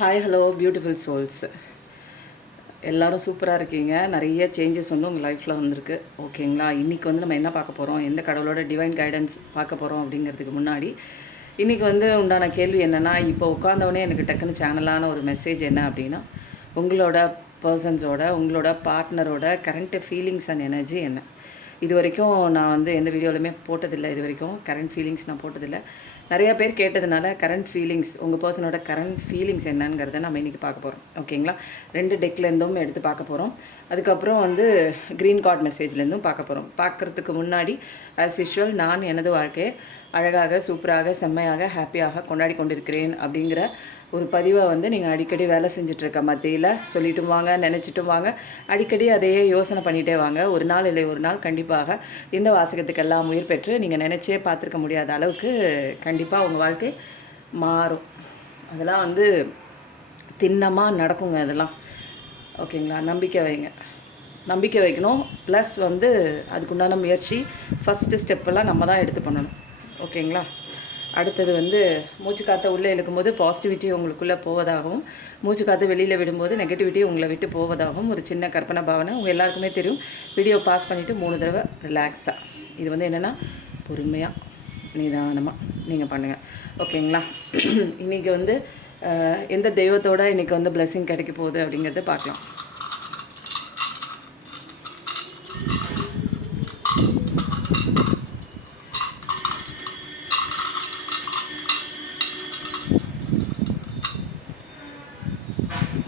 Hi hello beautiful souls எல்லோரும் சூப்பராக இருக்கீங்க. நிறைய சேஞ்சஸ் வந்து உங்கள் லைஃப்பில் வந்திருக்கு. ஓகேங்களா? இன்றைக்கி வந்து நம்ம என்ன பார்க்க போகிறோம், எந்த கடவுளோட டிவைன் கைடன்ஸ் பார்க்க போகிறோம் அப்படிங்கிறதுக்கு முன்னாடி இன்றைக்கி வந்து உண்டான கேள்வி என்னென்னா, இப்போ உட்காந்தவொடனே எனக்கு டக்குன்னு சேனலான ஒரு மெசேஜ் என்ன அப்படின்னா, உங்களோட பர்சன்ஸோட உங்களோட பார்ட்னரோட கரண்ட்டு ஃபீலிங்ஸ் அண்ட் எனர்ஜி என்ன? இது வரைக்கும் நான் வந்து எந்த வீடியோலையுமே போட்டதில்லை. இது வரைக்கும் கரண்ட் ஃபீலிங்ஸ் நான் போட்டதில்லை. நிறையா பேர் கேட்டதுனால கரண்ட் ஃபீலிங்ஸ், உங்கள் பர்சனோட கரண்ட் ஃபீலிங்ஸ் என்னங்கிறத நம்ம இன்றைக்கி பார்க்க போகிறோம். ஓகேங்களா? 2 டெக்லேருந்தும் எடுத்து பார்க்க போகிறோம். அதுக்கப்புறம் வந்து க்ரீன் கார்ட் மெசேஜ்லேருந்தும் பார்க்க போகிறோம். பார்க்குறதுக்கு முன்னாடி ஆஸ் யூஷுவல் நான் எனது வாழ்க்கையை அழகாக, சூப்பராக, செம்மையாக, ஹாப்பியாக கொண்டாடி கொண்டிருக்கிறேன் அப்படிங்கிற ஒரு பதிவை வந்து நீங்கள் அடிக்கடி வேலை செஞ்சிட்ருக்க மத்தியில் சொல்லிட்டும் வாங்க, நினச்சிட்டும் வாங்க, அடிக்கடி அதையே யோசனை பண்ணிகிட்டே வாங்க. ஒரு நாள் இல்லை ஒரு நாள் கண்டிப்பாக இந்த வாசகத்துக்கெல்லாம் உயிர் பெற்று நீங்கள் நினச்சே பார்த்துருக்க முடியாத அளவுக்கு கண்டிப்பாக உங்கள் வாழ்க்கை மாறும். அதெல்லாம் வந்து திண்ணமாக நடக்குங்க. அதெல்லாம் ஓகேங்களா? நம்பிக்கை வைங்க, நம்பிக்கை வைக்கணும். ப்ளஸ் வந்து அதுக்குண்டான முயற்சி ஃபஸ்ட்டு ஸ்டெப்பெல்லாம் நம்ம தான் எடுத்து பண்ணணும். ஓகேங்களா? அடுத்தது வந்து மூச்சு காற்றை உள்ளே இழுக்கும்போது பாசிட்டிவிட்டி உங்களுக்குள்ளே போவதாகவும், மூச்சு காற்று வெளியில் விடும்போது நெகட்டிவிட்டி உங்களை விட்டு போவதாகவும் ஒரு சின்ன கற்பனை பாவனை உங்கள் எல்லாருக்குமே தெரியும். வீடியோ பாஸ் பண்ணிவிட்டு 3 தடவை ரிலாக்ஸாக, இது வந்து என்னென்னா பொறுமையாக நிதானமாக நீங்கள் பண்ணுங்கள். ஓகேங்களா? இன்றைக்கி வந்து எந்த தெய்வத்தோட இன்றைக்கி வந்து பிளெஸ்ஸிங் கிடைக்க போகுது அப்படிங்கிறத பார்க்கலாம்.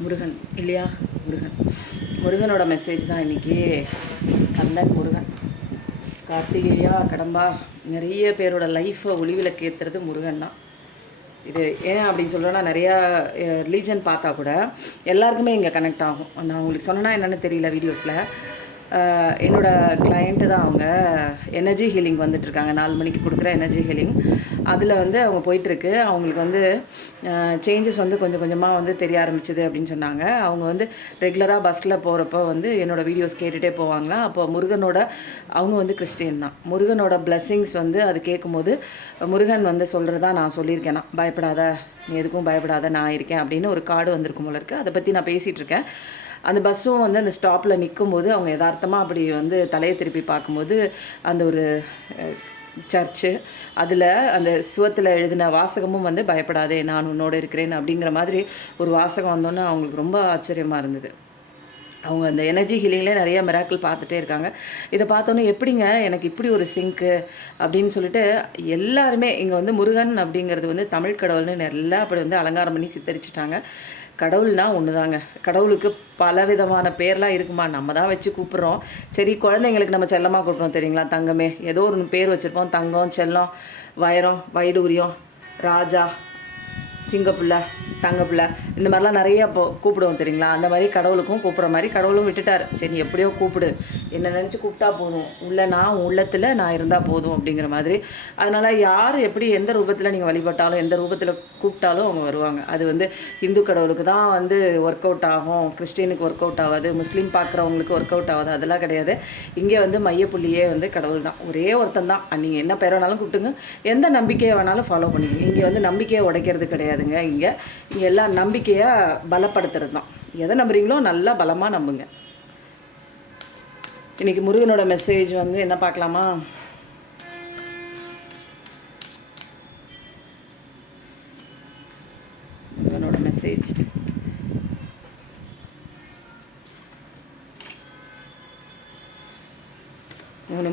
முருகன் இல்லையா? முருகனோட மெசேஜ் தான் இன்றைக்கி. கந்தன், முருகன், கார்த்திகேயா, கடம்பா, நிறைய பேரோட லைஃப்பை ஒளிவிளக்கு ஏற்றுறது முருகன் தான். இது ஏன் அப்படின்னு சொல்கிறேன்னா, நிறையா ரிலீஜன் பார்த்தா கூட எல்லாருக்குமே இங்கே கனெக்ட் ஆகும். நான் உங்களுக்கு சொன்னேன்னா என்னென்னு தெரியல வீடியோஸில். என்னோடய கிளையண்ட்டு தான். அவங்க எனர்ஜி ஹீலிங் வந்துட்டுருக்காங்க. 4 மணிக்கு கொடுக்குற எனர்ஜி ஹீலிங். அதில் வந்து அவங்க போயிட்டுருக்கு. அவங்களுக்கு வந்து சேஞ்சஸ் வந்து கொஞ்சம் கொஞ்சமாக வந்து தெரிய ஆரம்பிச்சிது அப்படின்னு சொன்னாங்க. அவங்க வந்து ரெகுலராக பஸ்ஸில் போகிறப்போ வந்து என்னோடய வீடியோஸ் கேட்டுகிட்டே போவாங்களாம். அப்போ முருகனோட, அவங்க வந்து கிறிஸ்டியன் தான், முருகனோட பிளெஸ்ஸிங்ஸ் வந்து அது கேட்கும்போது முருகன் வந்து சொல்கிறதா நான் சொல்லியிருக்கேன்னா, பயப்படாத, நீ எதுக்கும் பயப்படாத, நான் இருக்கேன் அப்படின்னு ஒரு கார்டு வந்திருக்கும் போல இருக்குது. அதை பற்றி நான் பேசிகிட்ருக்கேன். அந்த பஸ்ஸும் வந்து அந்த ஸ்டாப்பில் நிற்கும்போது அவங்க யதார்த்தமாக அப்படி வந்து தலையை திருப்பி பார்க்கும்போது அந்த ஒரு சர்ச்சு, அதில் அந்த சுவத்தில் எழுதின வாசகமும் வந்து பயப்படாதே, நான் உன்னோடு இருக்கிறேன் அப்படிங்கிற மாதிரி ஒரு வாசகம் வந்தோன்னே அவங்களுக்கு ரொம்ப ஆச்சரியமாக இருந்தது. அவங்க அந்த எனர்ஜி ஹீலிங்லேயே நிறைய மிராக்கிள் பார்த்துட்டே இருக்காங்க. இதை பார்த்தோன்னே எப்படிங்க எனக்கு இப்படி ஒரு சிங்க்கு அப்படின்னு சொல்லிட்டு எல்லாருமே இங்கே வந்து முருகன் அப்படிங்கிறது வந்து தமிழ் கடவுள்னு எல்லாம் அப்படி வந்து அலங்காரம் பண்ணி சித்தரிச்சிட்டாங்க. கடவுள்னா ஒன்று தாங்க. கடவுளுக்கு பல விதமான பேர்லாம் இருக்குமா, நம்ம தான் வச்சு கூப்பிட்றோம். சரி, குழந்தைங்களுக்கு நம்ம செல்லமாக கூப்பிட்றோம் தெரியுங்களா, தங்கமே, ஏதோ ஒரு பேர் வச்சுருப்போம். தங்கம், செல்லம், வைரம், வைடூரியம், ராஜா, சிங்கப்பிள்ளை, தங்கப்பிள்ளை, இந்த மாதிரிலாம் நிறையா கூப்பிடுவோம் தெரியுங்களா. அந்த மாதிரி கடவுளுக்கும் கூப்பிட்ற மாதிரி கடவுளும் விட்டுட்டார். சரி, எப்படியோ கூப்பிடு, என்ன நினச்சி கூப்பிட்டா போதும், நான் உள்ளத்தில் நான் இருந்தால் போதும் அப்படிங்கிற மாதிரி. அதனால் யார் எப்படி எந்த ரூபத்தில் நீங்கள் வழிபட்டாலும், எந்த ரூபத்தில் கூப்பிட்டாலும் அவங்க வருவாங்க. அது வந்து இந்து கடவுளுக்கு தான் வந்து ஒர்க் அவுட் ஆகும், கிறிஸ்டினுக்கு ஒர்க் அவுட் ஆகாது, முஸ்லீம் பார்க்குறவங்களுக்கு ஒர்க் அவுட் ஆகாது, அதெல்லாம் கிடையாது. இங்கே வந்து மையப்புள்ளியே வந்து கடவுள் தான், ஒரே ஒருத்தன் தான். நீங்கள் என்ன பேர் வேணாலும் கூப்பிட்டுங்க, எந்த நம்பிக்கையை வேணாலும் ஃபாலோ பண்ணிக்கங்க. இங்கே வந்து நம்பிக்கையை உடைக்கிறது கிடையாதுங்க. இங்கே எல்லாம் நம்பிக்கையை பலப்படுத்துறது தான். எதை நம்புறீங்களோ நல்லா பலமாக நம்புங்க. இன்றைக்கி முருகனோட மெசேஜ் வந்து என்ன பார்க்கலாமா? முருகனோட மெசேஜ்,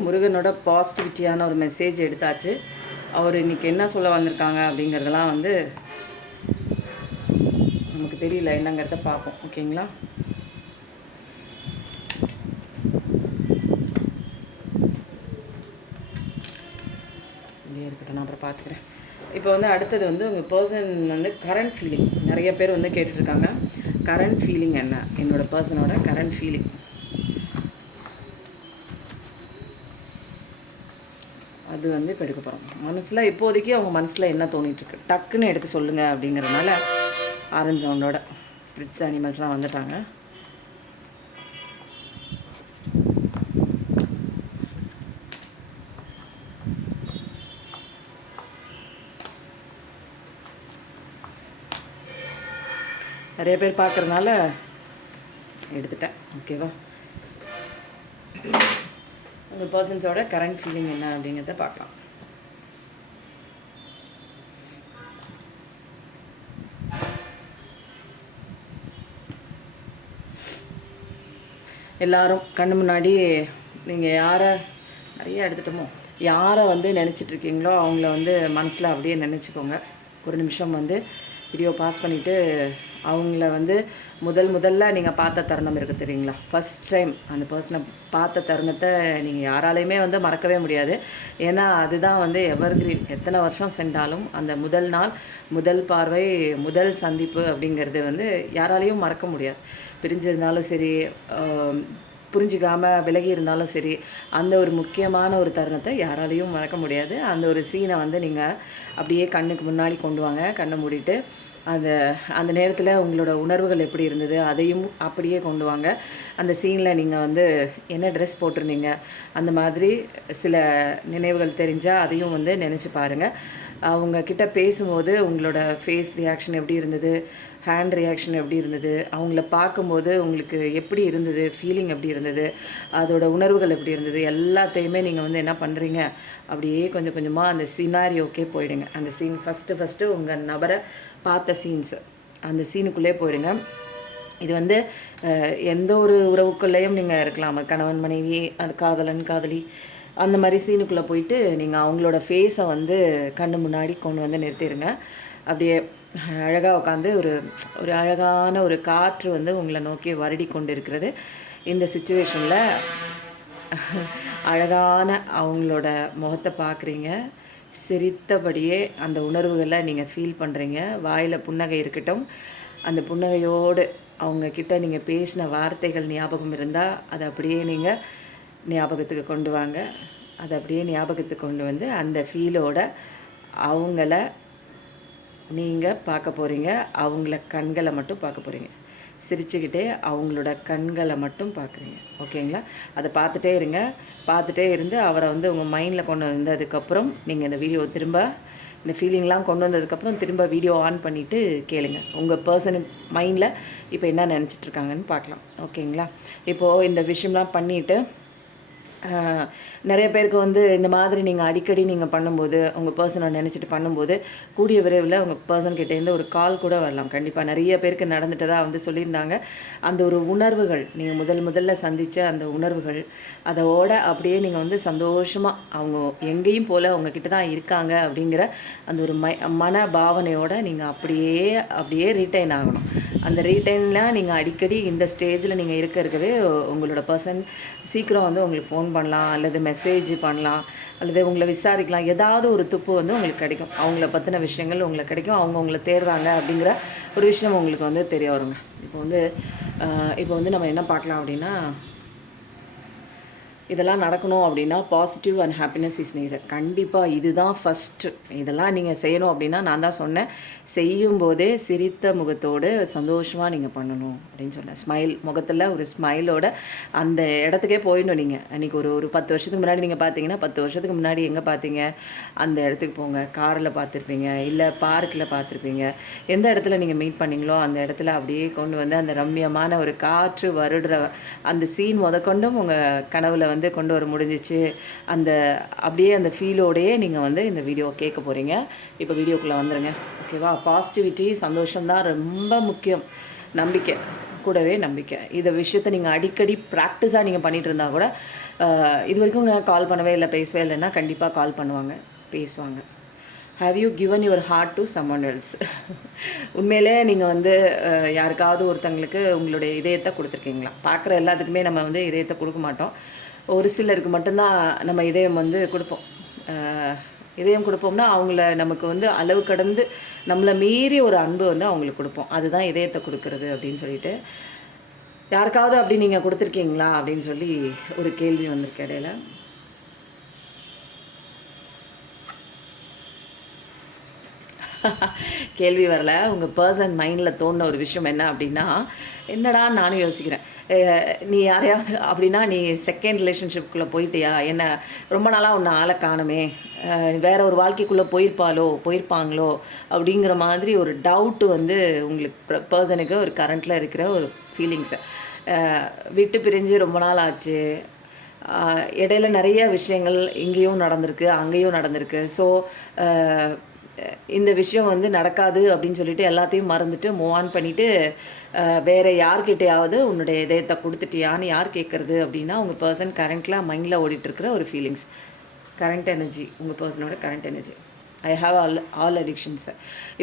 முருகனோட பாசிட்டிவிட்டியான ஒரு மெசேஜ் எடுத்தாச்சு. அவர் இன்றைக்கி என்ன சொல்ல வந்திருக்காங்க அப்படிங்கிறதெல்லாம் வந்து நமக்கு தெரியல, என்னங்கிறத பார்ப்போம். ஓகேங்களா? இல்லையே இருக்கட்டும், நான் அப்புறம் பார்த்துக்கிறேன். இப்போ வந்து அடுத்தது வந்து உங்கள் பர்சன் வந்து கரண்ட் ஃபீலிங், நிறைய பேர் வந்து கேட்டுட்ருக்காங்க. கரண்ட் ஃபீலிங் என்ன, என்னோடய பர்சனோட கரண்ட் ஃபீலிங் அது வந்து இப்போ எடுக்க போகிறோம். மனசில் இப்போதைக்கு அவங்க மனசில் என்ன தோணிகிட்ருக்கு டக்குன்னு எடுத்து சொல்லுங்கள் அப்படிங்கிறதுனால ஆரஞ்சு சவுண்டோட ஸ்பிரிட்ஸ் அனிமல்ஸ்லாம் வந்துட்டாங்க. நிறைய பேர் பார்க்குறதுனால எடுத்துட்டேன். ஓகேவா? உங்கள் பர்சன்ஸோட கரண்ட் ஃபீலிங் என்ன அப்படிங்கிறத பார்க்கலாம். எல்லாரும் கண்ணு முன்னாடி நீங்கள் யாரை நிறைய எடுத்துட்டோமோ யாரை வந்து நினச்சிட்ருக்கீங்களோ அவங்கள வந்து மனசில் அப்படியே நினச்சிக்கோங்க. ஒரு நிமிஷம் வந்து வீடியோ பாஸ் பண்ணிவிட்டு அவங்கள வந்து முதல்ல நீங்கள் பார்த்த தருணம் இருக்குது தெரியுங்களா? ஃபஸ்ட் டைம் அந்த பர்சனை பார்த்த தருணத்தை நீங்கள் யாராலையுமே வந்து மறக்கவே முடியாது. ஏன்னா அதுதான் வந்து எவர்கிரீன். எத்தனை வருஷம் சென்றாலும் அந்த முதல் நாள், முதல் பார்வை, முதல் சந்திப்பு அப்படிங்கிறது வந்து யாராலையும் மறக்க முடியாது. பிரிஞ்சிருந்தாலும் சரி, புரிஞ்சிக்காமல் விலகி இருந்தாலும் சரி, அந்த ஒரு முக்கியமான ஒரு தருணத்தை யாராலையும் மறக்க முடியாது. அந்த ஒரு சீனை வந்து நீங்கள் அப்படியே கண்ணுக்கு முன்னாடி கொண்டு வாங்க. கண்ணை மூடிட்டு அந்த நேரத்தில் உங்களோட உணர்வுகள் எப்படி இருந்தது அதையும் அப்படியே கொண்டு வாங்க. அந்த சீனில் நீங்கள் வந்து என்ன ட்ரெஸ் போட்டிருந்தீங்க அந்த மாதிரி சில நினைவுகள் தெரிஞ்சால் அதையும் வந்து நினச்சி பாருங்கள். அவங்கக்கிட்ட பேசும்போது உங்களோட ஃபேஸ் ரியாக்ஷன் எப்படி இருந்தது, ஹேண்ட் ரியாக்ஷன் எப்படி இருந்தது, அவங்கள பார்க்கும்போது உங்களுக்கு எப்படி இருந்தது, ஃபீலிங் எப்படி இருந்தது, அதோட உணர்வுகள் எப்படி இருந்தது, எல்லாத்தையுமே நீங்கள் வந்து என்ன பண்ணுறீங்க, அப்படியே கொஞ்சம் கொஞ்சமாக அந்த சினாரியோக்கே போயிடுங்க. அந்த சீன் ஃபஸ்ட்டு உங்கள் நபரை பார்த்த சீன்ஸு அந்த சீனுக்குள்ளே போயிடுங்க. இது வந்து எந்த ஒரு உறவுக்குள்ளேயும் நீங்கள் இருக்கலாம். கணவன் மனைவி, அது காதலன் காதலி, அந்த மாதிரி சீனுக்குள்ளே போயிட்டு நீங்கள் அவங்களோட ஃபேஸை வந்து கண்ணு முன்னாடி கொண்டு வந்து நிறுத்திடுங்க. அப்படியே அழகாக உட்காந்து ஒரு அழகான ஒரு காற்று வந்து உங்களை நோக்கி வருடி கொண்டு இருக்கிறது. இந்த சுச்சுவேஷனில் அழகான அவங்களோட முகத்தை பார்க்குறீங்க. சிரித்தபடியே அந்த உணர்வுகளை நீங்கள் ஃபீல் பண்ணுறீங்க. வாயில் புன்னகை இருக்கட்டும். அந்த புன்னகையோடு அவங்கக்கிட்ட நீங்கள் பேசின வார்த்தைகள் ஞாபகம் இருந்தால் அதை அப்படியே நீங்கள் ஞாபகத்துக்கு கொண்டு வாங்க. அதை அப்படியே ஞாபகத்துக்கு கொண்டு வந்து அந்த ஃபீலோட அவங்கள நீங்கள் பார்க்க போகிறீங்க. அவங்கள கண்களை மட்டும் பார்க்க போகிறீங்க. சிரிச்சுக்கிட்டே அவங்களோட கண்களை மட்டும் பார்க்குறீங்க. ஓகேங்களா? அதை பார்த்துட்டே இருங்க. பார்த்துட்டே இருந்து அவரை வந்து உங்கள் மைண்டில் கொண்டு வந்ததுக்கப்புறம் நீங்கள் இந்த வீடியோ திரும்ப இந்த ஃபீலிங்லாம் கொண்டு வந்ததுக்கப்புறம் திரும்ப வீடியோ ஆன் பண்ணிவிட்டு கேளுங்க. உங்கள் பர்சனுக்கு மைண்டில் இப்போ என்ன நினச்சிட்ருக்காங்கன்னு பார்க்கலாம். ஓகேங்களா? இப்போது இந்த விஷயம்லாம் பண்ணிவிட்டு நிறைய பேருக்கு வந்து இந்த மாதிரி நீங்கள் அடிக்கடி நீங்கள் பண்ணும்போது உங்கள் பர்சனை நினச்சிட்டு பண்ணும்போது கூடிய விரைவில் உங்கள் பர்சன்கிட்டேருந்து ஒரு கால் கூட வரலாம். கண்டிப்பாக நிறைய பேருக்கு நடந்துட்டதாக வந்து சொல்லியிருந்தாங்க. அந்த ஒரு உணர்வுகள் நீங்கள் முதல்ல சந்தித்த அந்த உணர்வுகள் அதோட அப்படியே நீங்கள் வந்து சந்தோஷமாக அவங்க எங்கேயும் போல் அவங்கக்கிட்ட தான் இருக்காங்க அப்படிங்கிற அந்த ஒரு மன பாவனையோடு நீங்கள் அப்படியே ரீட்டைன் ஆகணும். அந்த ரீட்டைனில் நீங்கள் அடிக்கடி இந்த ஸ்டேஜில் நீங்கள் இருக்கவே உங்களோட பர்சன் சீக்கிரம் வந்து உங்களுக்கு ஃபோன் பண்ணலாம், அல்லது மெசேஜ் பண்ணலாம், அல்லது உங்களை விசாரிக்கலாம். ஏதாவது ஒரு துப்பு வந்து உங்களுக்கு கிடைக்கும். அவங்கள பற்றின விஷயங்கள் உங்களுக்கு கிடைக்கும். அவங்க உங்களை தேடுறாங்க அப்படிங்கிற ஒரு விஷயம் உங்களுக்கு வந்து தெரிய வருங்க. இப்போ வந்து நம்ம என்ன பார்க்கலாம் அப்படின்னா, இதெல்லாம் நடக்கணும் அப்படின்னா positive and happiness is needed. கண்டிப்பாக இதுதான் ஃபஸ்ட்டு. இதெல்லாம் நீங்கள் செய்யணும் அப்படின்னா நான் தான் சொன்னேன், செய்யும்போதே சிரித்த முகத்தோடு சந்தோஷமாக நீங்கள் பண்ணணும் அப்படின்னு சொன்னேன். ஸ்மைல் முகத்தில் ஒரு ஸ்மைலோட அந்த இடத்துக்கே போயிடணும். நீங்கள் அன்றைக்கி ஒரு 10 வருஷத்துக்கு முன்னாடி நீங்கள் பார்த்தீங்கன்னா 10 வருஷத்துக்கு முன்னாடி எங்கே பார்த்தீங்க, அந்த இடத்துக்கு போங்க. காரில் பார்த்துருப்பீங்க, இல்லை பார்க்கில் பார்த்துருப்பீங்க. எந்த இடத்துல நீங்கள் மீட் பண்ணிங்களோ அந்த இடத்துல அப்படியே கொண்டு வந்து அந்த ரம்மியமான ஒரு காற்று வருடுற அந்த சீன் முதற்கொண்டும் உங்கள் கனவில் வந்து கொண்டு வர முடிஞ்சிச்சு. அப்படியே அந்த ஃபீலோடையே நீங்கள் வந்து இந்த வீடியோ கேட்க போகிறீங்க. இப்போ வீடியோக்குள்ளே வந்துடுங்க. ஓகேவா? பாசிட்டிவிட்டி, சந்தோஷம்தான் ரொம்ப முக்கியம். நம்பிக்கை கூடவே நம்பிக்கை. இந்த விஷயத்தை நீங்கள் அடிக்கடி ப்ராக்டிஸாக நீங்கள் பண்ணிகிட்டு இருந்தால் கூட இது வரைக்கும் கால் பண்ணவே இல்லை, பேசவே இல்லைன்னா கண்டிப்பாக கால் பண்ணுவாங்க, பேசுவாங்க. Have you given your heart to someone else? உண்மையிலே நீங்கள் வந்து யாருக்காவது ஒருத்தங்களுக்கு உங்களுடைய இதயத்தை கொடுத்துருக்கீங்களா? பார்க்குற எல்லாத்துக்குமே நம்ம வந்து இதயத்தை கொடுக்க மாட்டோம். ஒரு சிலருக்கு மட்டும்தான் நம்ம இதயம் வந்து கொடுப்போம். இதயம் கொடுப்போம்னா அவங்கள நமக்கு வந்து அளவு கடந்து நம்மளை மீறி ஒரு அன்பு வந்து அவங்களுக்கு கொடுப்போம். அதுதான் இதயத்தை கொடுக்கறது அப்படின்னு சொல்லிட்டு, யாருக்காவது அப்படி நீங்கள் கொடுத்துருக்கீங்களா அப்படின்னு சொல்லி ஒரு கேள்வி வந்திருக்கு இடையில. கேள்வி வரல. உங்கள் பர்சன் மைண்டில் தோணுன ஒரு விஷயம் என்ன அப்படின்னா, என்னடா நானும் யோசிக்கிறேன். நீ யாரையாவது அப்படின்னா நீ செகண்ட் ரிலேஷன்ஷிப்குள்ளே போயிட்டியா? என்ன ரொம்ப நாளாக உன்னை ஆளை காணுமே, வேற ஒரு வாழ்க்கைக்குள்ளே போயிருப்பாங்களோ அப்படிங்கிற மாதிரி ஒரு டவுட்டு வந்து உங்களுக்கு பர்சனுக்கு ஒரு கரண்ட்டில் இருக்கிற ஒரு ஃபீலிங்ஸு. விட்டு பிரிஞ்சு ரொம்ப நாள் ஆச்சு. இடையில நிறைய விஷயங்கள் இங்கேயும் நடந்திருக்கு, அங்கேயும் நடந்திருக்கு. ஸோ இந்த விஷயம் வந்து நடக்காது அப்படின்னு சொல்லிட்டு எல்லாத்தையும் மறந்துட்டு மூவ் ஆன் பண்ணிவிட்டு வேறு யார்கிட்டையாவது உன்னுடைய இதயத்தை கொடுத்துட்டியான்னு யார் கேட்குறது அப்படின்னா உங்கள் பர்சன் கரண்ட்டில் மைண்டில் ஓடிட்டுருக்கிற ஒரு ஃபீலிங்ஸ், கரண்ட் எனர்ஜி, உங்கள் பர்சனோட current energy. I have all addictions.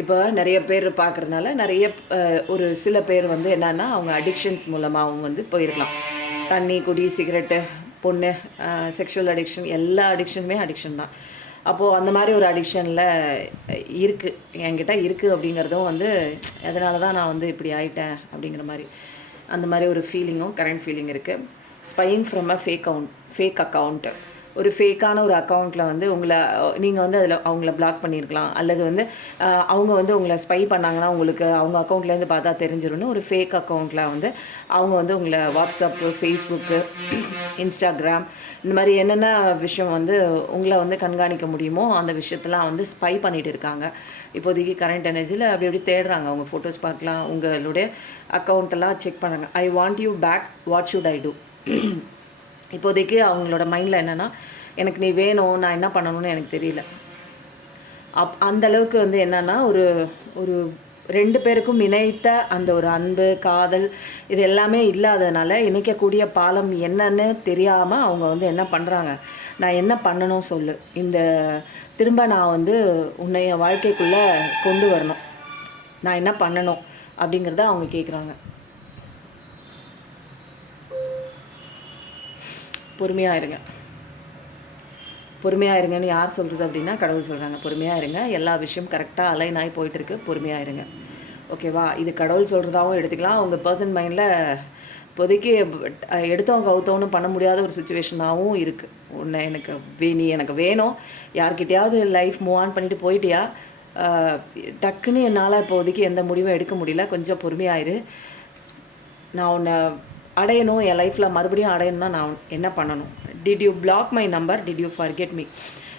இப்போ நிறைய பேர் பார்க்குறதுனால நிறைய ஒரு சில பேர் வந்து என்னென்னா அவங்க அடிக்ஷன்ஸ் மூலமாக அவங்க வந்து போயிருக்கலாம். தண்ணி, குடி, சிகரெட்டு, பொண்ணு, செக்ஷுவல் அடிக்ஷன், எல்லா அடிக்ஷனுமே அடிக்ஷன் தான். அப்போது அந்த மாதிரி ஒரு அடிக்ஷனில் இருக்குது, என்கிட்ட இருக்குது அப்படிங்கிறதும் வந்து அதனால தான் நான் வந்து இப்படி ஆயிட்டேன் அப்படிங்கிற மாதிரி அந்த மாதிரி ஒரு ஃபீலிங்கும் கரண்ட் ஃபீலிங் இருக்குது. Spying from a fake account, ஒரு ஃபேக்கான ஒரு அக்கௌண்ட்டில் வந்து நீங்கள் வந்து அதில் அவங்கள பிளாக் பண்ணியிருக்கலாம், அல்லது வந்து அவங்க வந்து உங்களை ஸ்பை பண்ணாங்கன்னா உங்களுக்கு அவங்க அக்கௌண்ட்லேருந்து பார்த்தா தெரிஞ்சிடும்னு ஒரு ஃபேக் அக்கௌண்ட்டில் வந்து அவங்க வந்து உங்களை வாட்ஸ்அப்பு, ஃபேஸ்புக்கு, இன்ஸ்டாகிராம் இந்த மாதிரி என்னென்ன விஷயம் வந்து உங்களை வந்து கண்காணிக்க முடியுமோ அந்த விஷயத்தெல்லாம் வந்து ஸ்பை பண்ணிகிட்டு இருக்காங்க. இப்போதைக்கு கரண்ட் எனர்ஜியில் அப்படி எப்படி தேடுறாங்க. அவங்க ஃபோட்டோஸ் பார்க்கலாம், உங்களுடைய அக்கௌண்ட்டெல்லாம் செக் பண்ணுறாங்க. I want you back, what should I do. இப்போதைக்கு அவங்களோட மைண்டில் என்னென்னா, எனக்கு நீ வேணும், நான் என்ன பண்ணணும்னு எனக்கு தெரியல. அந்தளவுக்கு வந்து என்னென்னா ஒரு ஒரு 2 பேருக்கும் இணைத்த அந்த ஒரு அன்பு, காதல் இது எல்லாமே இல்லாததுனால இணைக்கக்கூடிய பாலம் என்னன்னு தெரியாமல் அவங்க வந்து என்ன பண்ணுறாங்க, நான் என்ன பண்ணணும் சொல்லு, திரும்ப நான் வந்து உன்னை என் வாழ்க்கைக்குள்ளே கொண்டு வரணும், நான் என்ன பண்ணணும் அப்படிங்கிறத அவங்க கேட்குறாங்க. பொறுமையாக இருங்கன்னு யார் சொல்கிறது அப்படின்னா கடவுள் சொல்கிறாங்க. பொறுமையாக இருங்க, எல்லா விஷயம் கரெக்டாக அலைன் ஆகி போயிட்டுருக்கு, பொறுமையாக இருங்க. ஓகேவா? இது கடவுள் சொல்கிறதாகவும் எடுத்துக்கலாம். உங்கள் பர்சன் மைண்டில் இப்போதைக்கு எடுத்தவங்க கவுத்தவனும் பண்ண முடியாத ஒரு சுச்சுவேஷனாகவும் இருக்குது. நீ எனக்கு வேணும், யார்கிட்டையாவது லைஃப் மூவ் ஆன் பண்ணிவிட்டு போயிட்டியா, டக்குன்னு என்னால் இப்போதைக்கு எந்த முடிவும் எடுக்க முடியல, கொஞ்சம் பொறுமையாயிரு. நான் உன்னை அடையணும், என் லைஃப்பில் மறுபடியும் அடையணும்னா நான் என்ன பண்ணணும்? Did you block my number, did you forget me?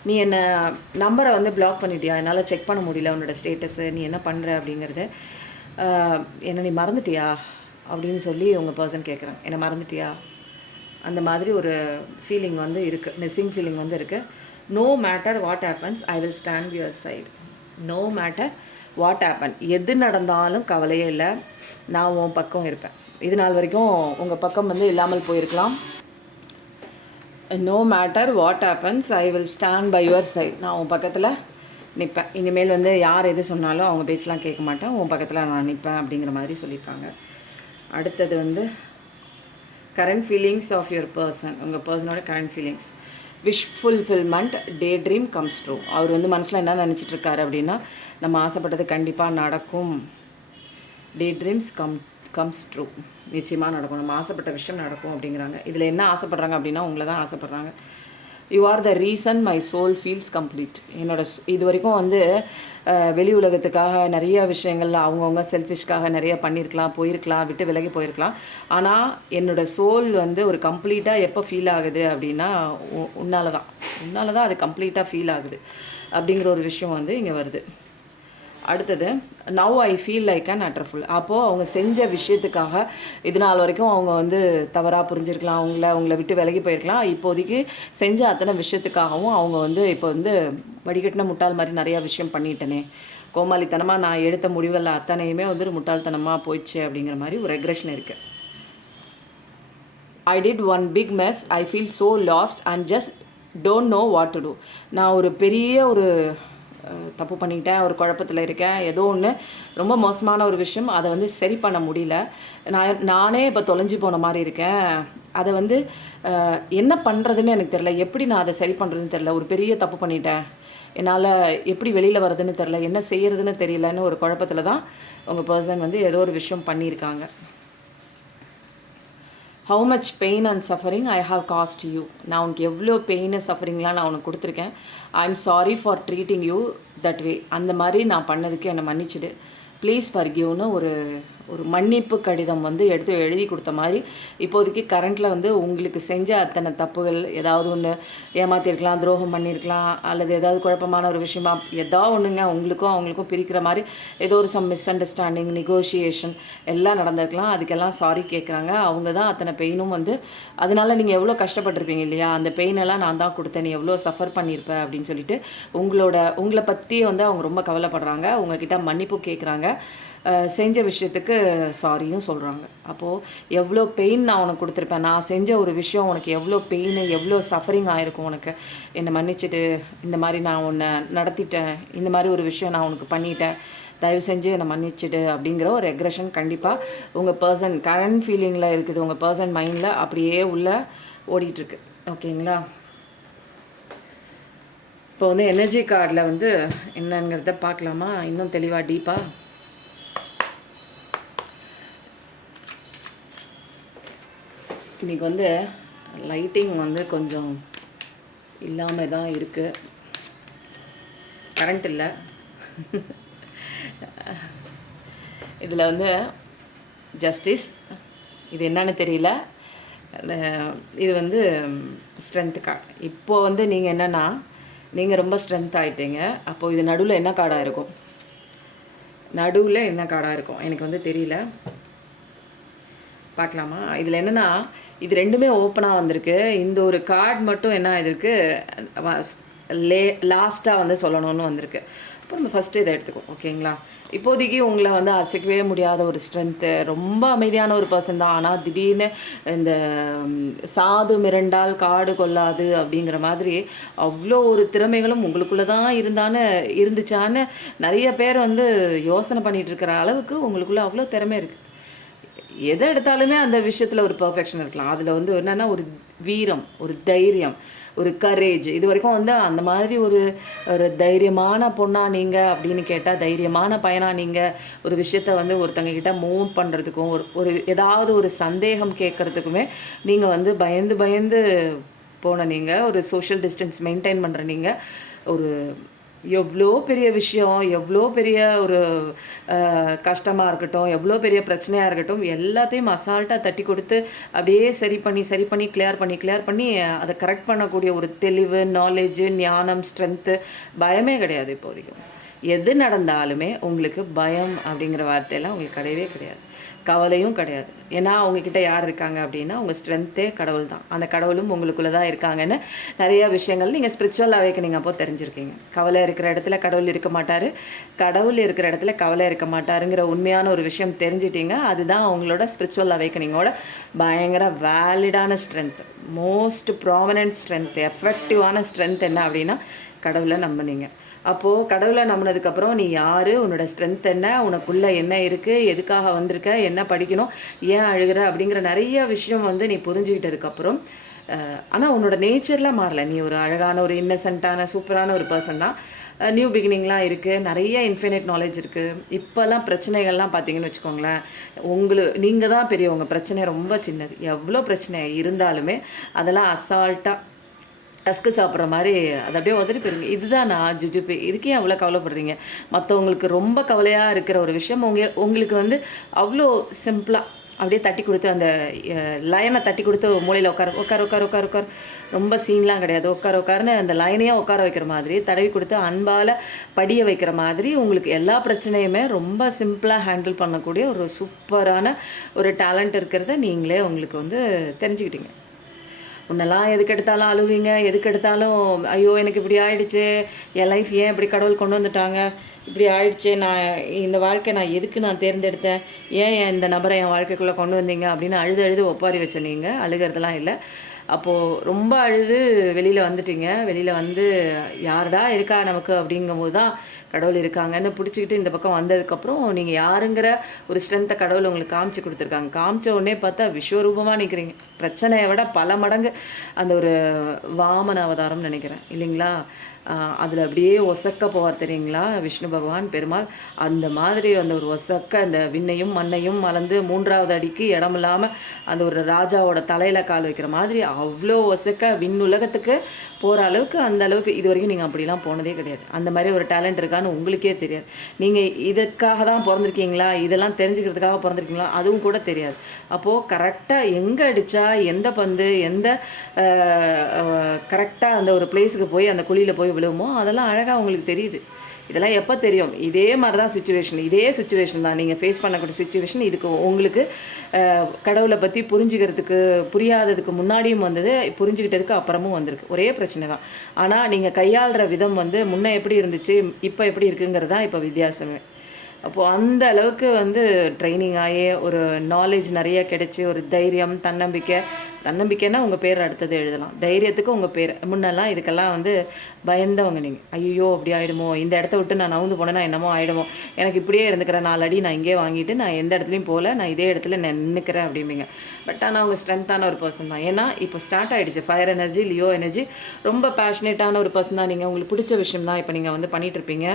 நீ என்னை நம்பரை வந்து பிளாக் பண்ணிட்டியா, என்னால் செக் பண்ண முடியல உன்னோட ஸ்டேட்டஸு, நீ என்ன பண்ணுற அப்படிங்கிறது, என்னை நீ மறந்துட்டியா அப்படின்னு சொல்லி உங்கள் பர்சன் கேட்குறாங்க. என்னை மறந்துட்டியா? அந்த மாதிரி ஒரு ஃபீலிங் வந்து இருக்குது, மிஸ்ஸிங் ஃபீலிங் வந்து இருக்குது. No matter what happens, I will stand your side. No matter what happen, எது நடந்தாலும் கவலையே இல்லை, நான் உன் பக்கம் இருப்பேன். இது நாள் வரைக்கும் உங்கள் பக்கம் வந்து இல்லாமல் போயிருக்கலாம். No matter what happens, I will stand by your side. நான் உன் பக்கத்தில் நிற்பேன். இனிமேல் வந்து யார் எது சொன்னாலும் அவங்க பேச்செலாம் கேட்க மாட்டேன், உன் பக்கத்தில் நான் நிற்பேன் அப்படிங்கிற மாதிரி சொல்லியிருக்காங்க. அடுத்தது வந்து current feelings of your person, உங்கள் பர்சனோட current feelings. Wish fulfilment, day dream comes true. அவர் வந்து மனசில் என்ன நினச்சிட்ருக்காரு அப்படின்னா, நம்ம ஆசைப்பட்டது கண்டிப்பாக நடக்கும். டே ட்ரீம்ஸ் கம்ஸ் ட்ரூ, நிச்சயமாக நடக்கும், நம்ம ஆசைப்பட்ட விஷயம் நடக்கும் அப்படிங்கிறாங்க. இதில் என்ன ஆசைப்பட்றாங்க அப்படின்னா உங்களை தான் ஆசைப்பட்றாங்க. You are the reason my soul feels complete. இது வரைக்கும் வந்து வெளி உலகத்துக்காக நிறைய விஷயங்கள்ல அவங்கவுங்க செல்ஃபிஷ்காக நிறைய பண்ணியிருக்கலாம், போயிருக்கலாம், விட்டு விலகி போயிருக்கலாம். ஆனால் என்னோடய சோல் வந்து ஒரு கம்ப்ளீட்டாக எப்போ ஃபீல் ஆகுது அப்படின்னா உன்னால தான் அது கம்ப்ளீட்டாக ஃபீல் ஆகுது அப்படிங்கிற ஒரு விஷயம் வந்து இங்கே வருது. அடுத்தது, now I feel like an utterful. அப்போது அவங்க செஞ்ச விஷயத்துக்காக இது நாள் வரைக்கும் அவங்க வந்து தவறாக புரிஞ்சிருக்கலாம், அவங்கள விட்டு விலகி போயிருக்கலாம். இப்போதைக்கு செஞ்ச அத்தனை விஷயத்துக்காகவும் அவங்க வந்து இப்போ வந்து வடிகட்டின முட்டாள் மாதிரி நிறையா விஷயம் பண்ணிட்டேனே, கோமாளித்தனமாக நான் எடுத்த முடிவுகள் அத்தனையுமே வந்து முட்டாள்தனமாக போயிடுச்சு அப்படிங்கிற மாதிரி ஒரு ரெக்ரெஷன் இருக்குது. I did one big mess, I feel so lost and just don't know what to do. நான் ஒரு பெரிய தப்பு பண்ணிக்கிட்டேன், ஒரு குழப்பத்தில் இருக்கேன், ஏதோ ஒன்று ரொம்ப மோசமான ஒரு விஷயம், அதை வந்து சரி பண்ண முடியல, நானே இப்போ தொலைஞ்சு போன மாதிரி இருக்கேன், அதை வந்து என்ன பண்ணுறதுன்னு எனக்கு தெரில, எப்படி நான் அதை சரி பண்ணுறதுன்னு தெரில, ஒரு பெரிய தப்பு பண்ணிட்டேன், என்னால் எப்படி வெளியில் வர்றதுன்னு தெரில, என்ன செய்கிறதுன்னு தெரியலன்னு ஒரு குழப்பத்தில் தான் உங்கள் பர்சன் வந்து ஏதோ ஒரு விஷயம் பண்ணியிருக்காங்க. How much pain and suffering I have cost you. நான் உனக்கு எவ்வளோ பெயின் சஃபரிங்லாம் நான் உனக்கு கொடுத்துருக்கேன். I am sorry for treating you that way. அந்த மாதிரி நான் பண்ணதுக்கு என்னை மன்னிச்சிடு, ப்ளீஸ் ஃபர்கிவ்னு ஒரு ஒரு மன்னிப்பு கடிதம் வந்து எடுத்து எழுதி கொடுத்த மாதிரி. இப்போதைக்கு கரண்ட்டில் வந்து உங்களுக்கு செஞ்ச அத்தனை தப்புகள், ஏதாவது ஒன்று ஏமாற்றிருக்கலாம், துரோகம் பண்ணியிருக்கலாம், அல்லது ஏதாவது குழப்பமான ஒரு விஷயமா ஏதாவது ஒன்றுங்க உங்களுக்கும் அவங்களுக்கும் பிரிக்கிற மாதிரி ஏதோ ஒரு மிஸ் அண்டர்ஸ்டாண்டிங், நெகோஷியேஷன் எல்லாம் நடந்திருக்கலாம். அதுக்கெல்லாம் சாரி கேட்குறாங்க. அவங்க தான் அத்தனை பெயினும் வந்து, அதனால நீங்கள் எவ்வளோ கஷ்டப்பட்டிருப்பீங்க இல்லையா, அந்த பெயினெல்லாம் நான் தான் கொடுத்தேன், நீ எவ்வளோ சஃபர் பண்ணியிருப்ப அப்படின்னு சொல்லிட்டு உங்களை பற்றி வந்து அவங்க ரொம்ப கவலைப்படுறாங்க. உங்ககிட்ட மன்னிப்பு கேட்குறாங்க. செஞ்ச விஷயத்துக்கு சாரியும் சொல்கிறாங்க. அப்போது எவ்வளோ பெயின் நான் உனக்கு கொடுத்துருப்பேன், நான் செஞ்ச ஒரு விஷயம் உனக்கு எவ்வளோ பெயின், எவ்வளோ சஃபரிங் ஆகிருக்கும் உனக்கு. என்னை மன்னிச்சுட்டு, இந்த மாதிரி நான் உன்னை நடத்திட்டேன், இந்த மாதிரி ஒரு விஷயம் நான் உனக்கு பண்ணிட்டேன், தயவு செஞ்சு என்னை மன்னிச்சுடு அப்படிங்கிற ஒரு எக்ரெஷன் கண்டிப்பாக உங்கள் பர்சன் கரண்ட் ஃபீலிங்கில் இருக்குது, உங்கள் பர்சன் மைண்டில் அப்படியே உள்ள ஓடிட்டுருக்கு. ஓகேங்களா? இப்போ வந்து எனர்ஜி கார்டில் வந்து என்னங்கிறத பார்க்கலாமா இன்னும் தெளிவாக டீப்பாக? இன்றைக்கி வந்து லைட்டிங் வந்து கொஞ்சம் இல்லாமல் தான் இருக்குது, கரண்ட் இல்லை. இதில் வந்து ஜஸ்டிஸ், இது என்னன்னு தெரியல. இது வந்து ஸ்ட்ரென்த் கார்டு. இப்போது வந்து நீங்கள் என்னென்னா, நீங்கள் ரொம்ப ஸ்ட்ரென்த் ஆகிட்டீங்க. அப்போது இது நடுவில் என்ன கார்டாக இருக்கும், நடுவில் என்ன கார்டாக இருக்கும் எனக்கு வந்து தெரியல. பார்க்கலாமா? இதில் என்னென்னா, இது ரெண்டுமே ஓப்பனாக வந்திருக்கு. இந்த ஒரு கார்டு மட்டும் என்ன ஆகிருக்கு, லாஸ்ட்டாக வந்து சொல்லணும்னு வந்திருக்கு. இப்போ நம்ம ஃபஸ்ட்டு இதை எடுத்துக்கோம். ஓகேங்களா? இப்போதைக்கு உங்களை வந்து அசைக்கவே முடியாத ஒரு ஸ்ட்ரென்த்து, ரொம்ப அமைதியான ஒரு பர்சன் தான். ஆனால் திடீர்னு இந்த சாது மிரண்டால் காடு கொள்ளாது அப்படிங்கிற மாதிரி அவ்வளோ ஒரு திறமைகளும் உங்களுக்குள்ளே தான் இருந்துச்சான்னு நிறைய பேர் வந்து யோசனை பண்ணிகிட்டு இருக்கிற அளவுக்கு உங்களுக்குள்ளே அவ்வளோ திறமை இருக்குது. எதை எடுத்தாலுமே அந்த விஷயத்தில் ஒரு பர்ஃபெக்ஷன் இருக்கலாம். அதில் வந்து என்னென்னா ஒரு வீரம், ஒரு தைரியம், ஒரு கரேஜ். இது வரைக்கும் வந்து அந்த மாதிரி ஒரு தைரியமான பொண்ணாக நீங்கள் அப்படின்னு கேட்டால், தைரியமான பையனாக நீங்கள் ஒரு விஷயத்த வந்து ஒருத்தங்கக்கிட்ட மூவ் பண்ணுறதுக்கும், ஒரு ஏதாவது ஒரு சந்தேகம் கேட்குறதுக்குமே நீங்கள் வந்து பயந்து போன நீங்கள், ஒரு சோஷியல் டிஸ்டன்ஸ் மெயின்டைன் பண்ணுற நீங்கள், ஒரு எவ்வளோ பெரிய விஷயம், எவ்வளோ பெரிய ஒரு கஷ்டமாக இருக்கட்டும், எவ்வளோ பெரிய பிரச்சனையாக இருக்கட்டும், எல்லாத்தையும் அசால்ட்டாக தட்டி கொடுத்து அப்படியே சரி பண்ணி கிளியர் பண்ணி அதை கரெக்ட் பண்ணக்கூடிய ஒரு தெளிவு, நாலேஜு, ஞானம், ஸ்ட்ரென்த்து, பயமே கிடையாது இப்போதைக்கும். எது நடந்தாலுமே உங்களுக்கு பயம் அப்படிங்கிற வார்த்தையெல்லாம் உங்களுக்கு கிடையவே கிடையாது, கவலையும் கிடையாது. ஏன்னா அவங்கக்கிட்ட யார் இருக்காங்க அப்படின்னா, உங்கள் ஸ்ட்ரென்த்தே கடவுள் தான். அந்த கடவுளும் உங்களுக்குள்ளே தான் இருக்காங்கன்னு நிறையா விஷயங்கள் நீங்கள் ஸ்பிரிச்சுவல் அவேக்கனிங் அப்போ தெரிஞ்சுருக்கீங்க. கவலை இருக்கிற இடத்துல கடவுள் இருக்க மாட்டார், கடவுள் இருக்கிற இடத்துல கவலை இருக்க மாட்டாருங்கிற உண்மையான ஒரு விஷயம் தெரிஞ்சிட்டிங்க. அதுதான் அவங்களோட ஸ்பிரிச்சுவல் அவேக்கனிங்கோட பயங்கர வேலிடான ஸ்ட்ரென்த், மோஸ்ட் ப்ராமினன்ட் ஸ்ட்ரென்த், எஃபெக்டிவான ஸ்ட்ரென்த் என்ன அப்படின்னா, கடவுளை நம்பினீங்க. அப்போது கடவுளை நம்பினதுக்கப்புறம் நீ யார், உன்னோட ஸ்ட்ரென்த் என்ன, உனக்குள்ளே என்ன இருக்குது, எதுக்காக வந்திருக்க, என்ன படிக்கணும், ஏன் அழுகிற அப்படிங்கிற நிறைய விஷயம் வந்து நீ புரிஞ்சுக்கிட்டதுக்கப்புறம், ஆனால் உன்னோட நேச்சர்லாம் மாறலை. நீ ஒரு அழகான, ஒரு இன்னசென்ட்டான, சூப்பரான ஒரு பர்சன் தான். நியூ பிகினிங்லாம் இருக்குது, நிறைய இன்ஃபினிட் நாலேஜ் இருக்குது. இப்போல்லாம் பிரச்சனைகள்லாம் பார்த்தீங்கன்னு வச்சுக்கோங்களேன், நீங்கள் தான் பெரியவங்க, பிரச்சனை ரொம்ப சின்னது. எவ்வளோ பிரச்சனை இருந்தாலுமே அதெல்லாம் அசால்ட்டாக ரஸ்க்கு சாப்பிட்ற மாதிரி அதை அப்படியே உதறி போயிருங்க. இதுதான் நான் ஜுஜுபி. இதுக்கே அவ்வளோ கவலைப்படுறீங்க. மற்றவங்களுக்கு ரொம்ப கவலையாக இருக்கிற ஒரு விஷயம் உங்களுக்கு வந்து அவ்வளோ சிம்பிளாக அப்படியே தட்டி கொடுத்து, அந்த லைனை தட்டி கொடுத்து மூலையில் உட்கார் ரொம்ப சீன்லாம் கிடையாது, உட்காருன்னு அந்த லைனையே உட்கார வைக்கிற மாதிரி தடவி கொடுத்து அன்பால் படிய வைக்கிற மாதிரி உங்களுக்கு எல்லா பிரச்சனையுமே ரொம்ப சிம்பிளாக ஹேண்டில் பண்ணக்கூடிய ஒரு சூப்பரான ஒரு டேலண்ட் இருக்கிறத நீங்களே உங்களுக்கு வந்து தெரிஞ்சுக்கிட்டீங்க. முன்னெல்லாம் எதுக்கு எடுத்தாலும் அழுவீங்க, எதுக்கு எடுத்தாலும் ஐயோ எனக்கு இப்படி ஆயிடுச்சு, என் லைஃப் ஏன் இப்படி கடவுள் கொண்டு வந்துட்டாங்க, இப்படி ஆயிடுச்சு, நான் இந்த வாழ்க்கை நான் எதுக்கு நான் தேர்ந்தெடுத்தேன், ஏன் இந்த நபரை என் வாழ்க்கைக்குள்ளே கொண்டு வந்தீங்க அப்படின்னு அழுது ஒப்பாரி வச்ச நீங்கள். அழுகிறதுலாம் இல்லை. அப்போது ரொம்ப அழுது வெளியில் வந்துட்டீங்க. வெளியில் வந்து யாருடா இருக்கா நமக்கு அப்படிங்கும்போது தான் கடவுள் இருக்காங்கன்னு பிடிச்சிக்கிட்டு இந்த பக்கம் வந்ததுக்கப்புறம் நீங்கள் யாருங்கிற ஒரு ஸ்ட்ரென்த்தை கடவுள் உங்களுக்கு காமிச்சு கொடுத்துருக்காங்க. காமிச்ச உடனே பார்த்தா விஸ்வரூபமாக நிற்கிறீங்க. பிரச்சனையை விட பல மடங்கு அந்த ஒரு வாமன அவதாரம்னு நினைக்கிறேன் இல்லைங்களா? அதில் அப்படியே ஒசக்க போவார் தெரியுங்களா விஷ்ணு பகவான் பெருமாள். அந்த மாதிரி அந்த ஒரு ஒசக்க அந்த விண்ணையும் மண்ணையும் மலர்ந்து 3வது அடிக்கு இடமில்லாமல் அந்த ஒரு ராஜாவோட தலையில் கால் வைக்கிற மாதிரி அவ்வளோ ஒசக்க விண்ணுலகத்துக்கு போகிற அளவுக்கு அந்த அளவுக்கு இது வரைக்கும் நீங்கள் அப்படிலாம் போனதே கிடையாது. அந்த மாதிரி ஒரு டேலண்ட் இருக்கான்னு உங்களுக்கே தெரியாது. நீங்கள் இதற்காக தான் பிறந்திருக்கீங்களா, இதெல்லாம் தெரிஞ்சுக்கிறதுக்காக பிறந்திருக்கீங்களா, அதுவும் கூட தெரியாது. அப்போது கரெக்டாக எங்கே அடித்தா எந்த பந்து எந்த கரெக்டாக அந்த ஒரு பிளேஸுக்கு போய் அந்த குழியில் போய் விழுவுமோ அதெல்லாம் அழகாக உங்களுக்கு தெரியுது. இதெல்லாம் எப்போ தெரியும்? இதே மாதிரி தான் சுச்சுவேஷன், இதே சுச்சுவேஷன் தான் நீங்கள் ஃபேஸ் பண்ணக்கூடிய சுச்சுவேஷன். இதுக்கு உங்களுக்கு கடவுளை பற்றி புரிஞ்சுக்கிறதுக்கு புரியாததுக்கு முன்னாடியும் வந்தது, புரிஞ்சுக்கிட்டதுக்கு அப்புறமும் வந்திருக்கு. ஒரே பிரச்சனை தான். ஆனால் நீங்கள் கையாளுற விதம் வந்து முன்னே எப்படி இருந்துச்சு இப்போ எப்படி இருக்குங்கிறது தான் இப்போ வித்தியாசமே. அப்போது அந்த அளவுக்கு வந்து ட்ரைனிங் ஆகி ஒரு நாலேஜ் நிறைய கிடச்சி ஒரு தைரியம் தன்னம்பிக்கைன்னா உங்கள் பேர் அடுத்தது எழுதலாம். தைரியத்துக்கு உங்கள் பேர். முன்னெல்லாம் இதுக்கெல்லாம் வந்து பயந்தவங்க நீங்கள். ஐயோ அப்படி ஆகிடுமோ, இந்த இடத்த விட்டு நான் நவுந்து போனேன்னா என்னமோ ஆகிடுமோ, எனக்கு இப்படியே இருந்துக்கிறேன் 4 அடி நான் இங்கே வாங்கிட்டு நான் எந்த இடத்துலையும் போகல, நான் இதே இடத்துல நின்றுக்கிறேன் அப்படிம்பிங்க. பட் ஆனால் அவங்க ஸ்ட்ரென்த்தான ஒரு பர்சன் தான். ஏன்னா இப்போ ஸ்டார்ட் ஆகிடுச்சு ஃபயர் எனர்ஜி, லியோ எனர்ஜி. ரொம்ப பேஷனேட்டான ஒரு பர்சன் தான் நீங்கள். உங்களுக்கு பிடிச்ச விஷயம் தான் இப்போ நீங்கள் வந்து பண்ணிகிட்ருப்பீங்க.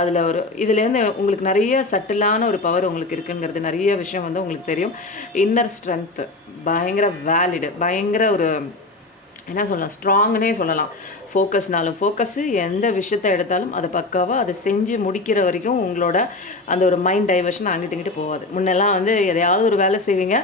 அதில் ஒரு இதுலேருந்து உங்களுக்கு நிறைய சட்டிலான ஒரு பவர் உங்களுக்கு இருக்குங்கிறது நிறைய விஷயம் வந்து உங்களுக்கு தெரியும். இன்னர் ஸ்ட்ரென்த்து பயங்கர வேலிடு, பயங்கர ஒரு என்ன சொல்லலாம், ஸ்ட்ராங்குன்னே சொல்லலாம். ஃபோக்கஸ்னாலும் ஃபோக்கஸு, எந்த விஷயத்தை எடுத்தாலும் அதை பக்காவாக அதை செஞ்சு முடிக்கிற வரைக்கும் உங்களோட அந்த ஒரு மைண்ட் டைவர்ஷன் அங்கிட்டு இங்கிட்டு போகாது. முன்னெல்லாம் வந்து எதையாவது ஒரு வேலை செய்வீங்க,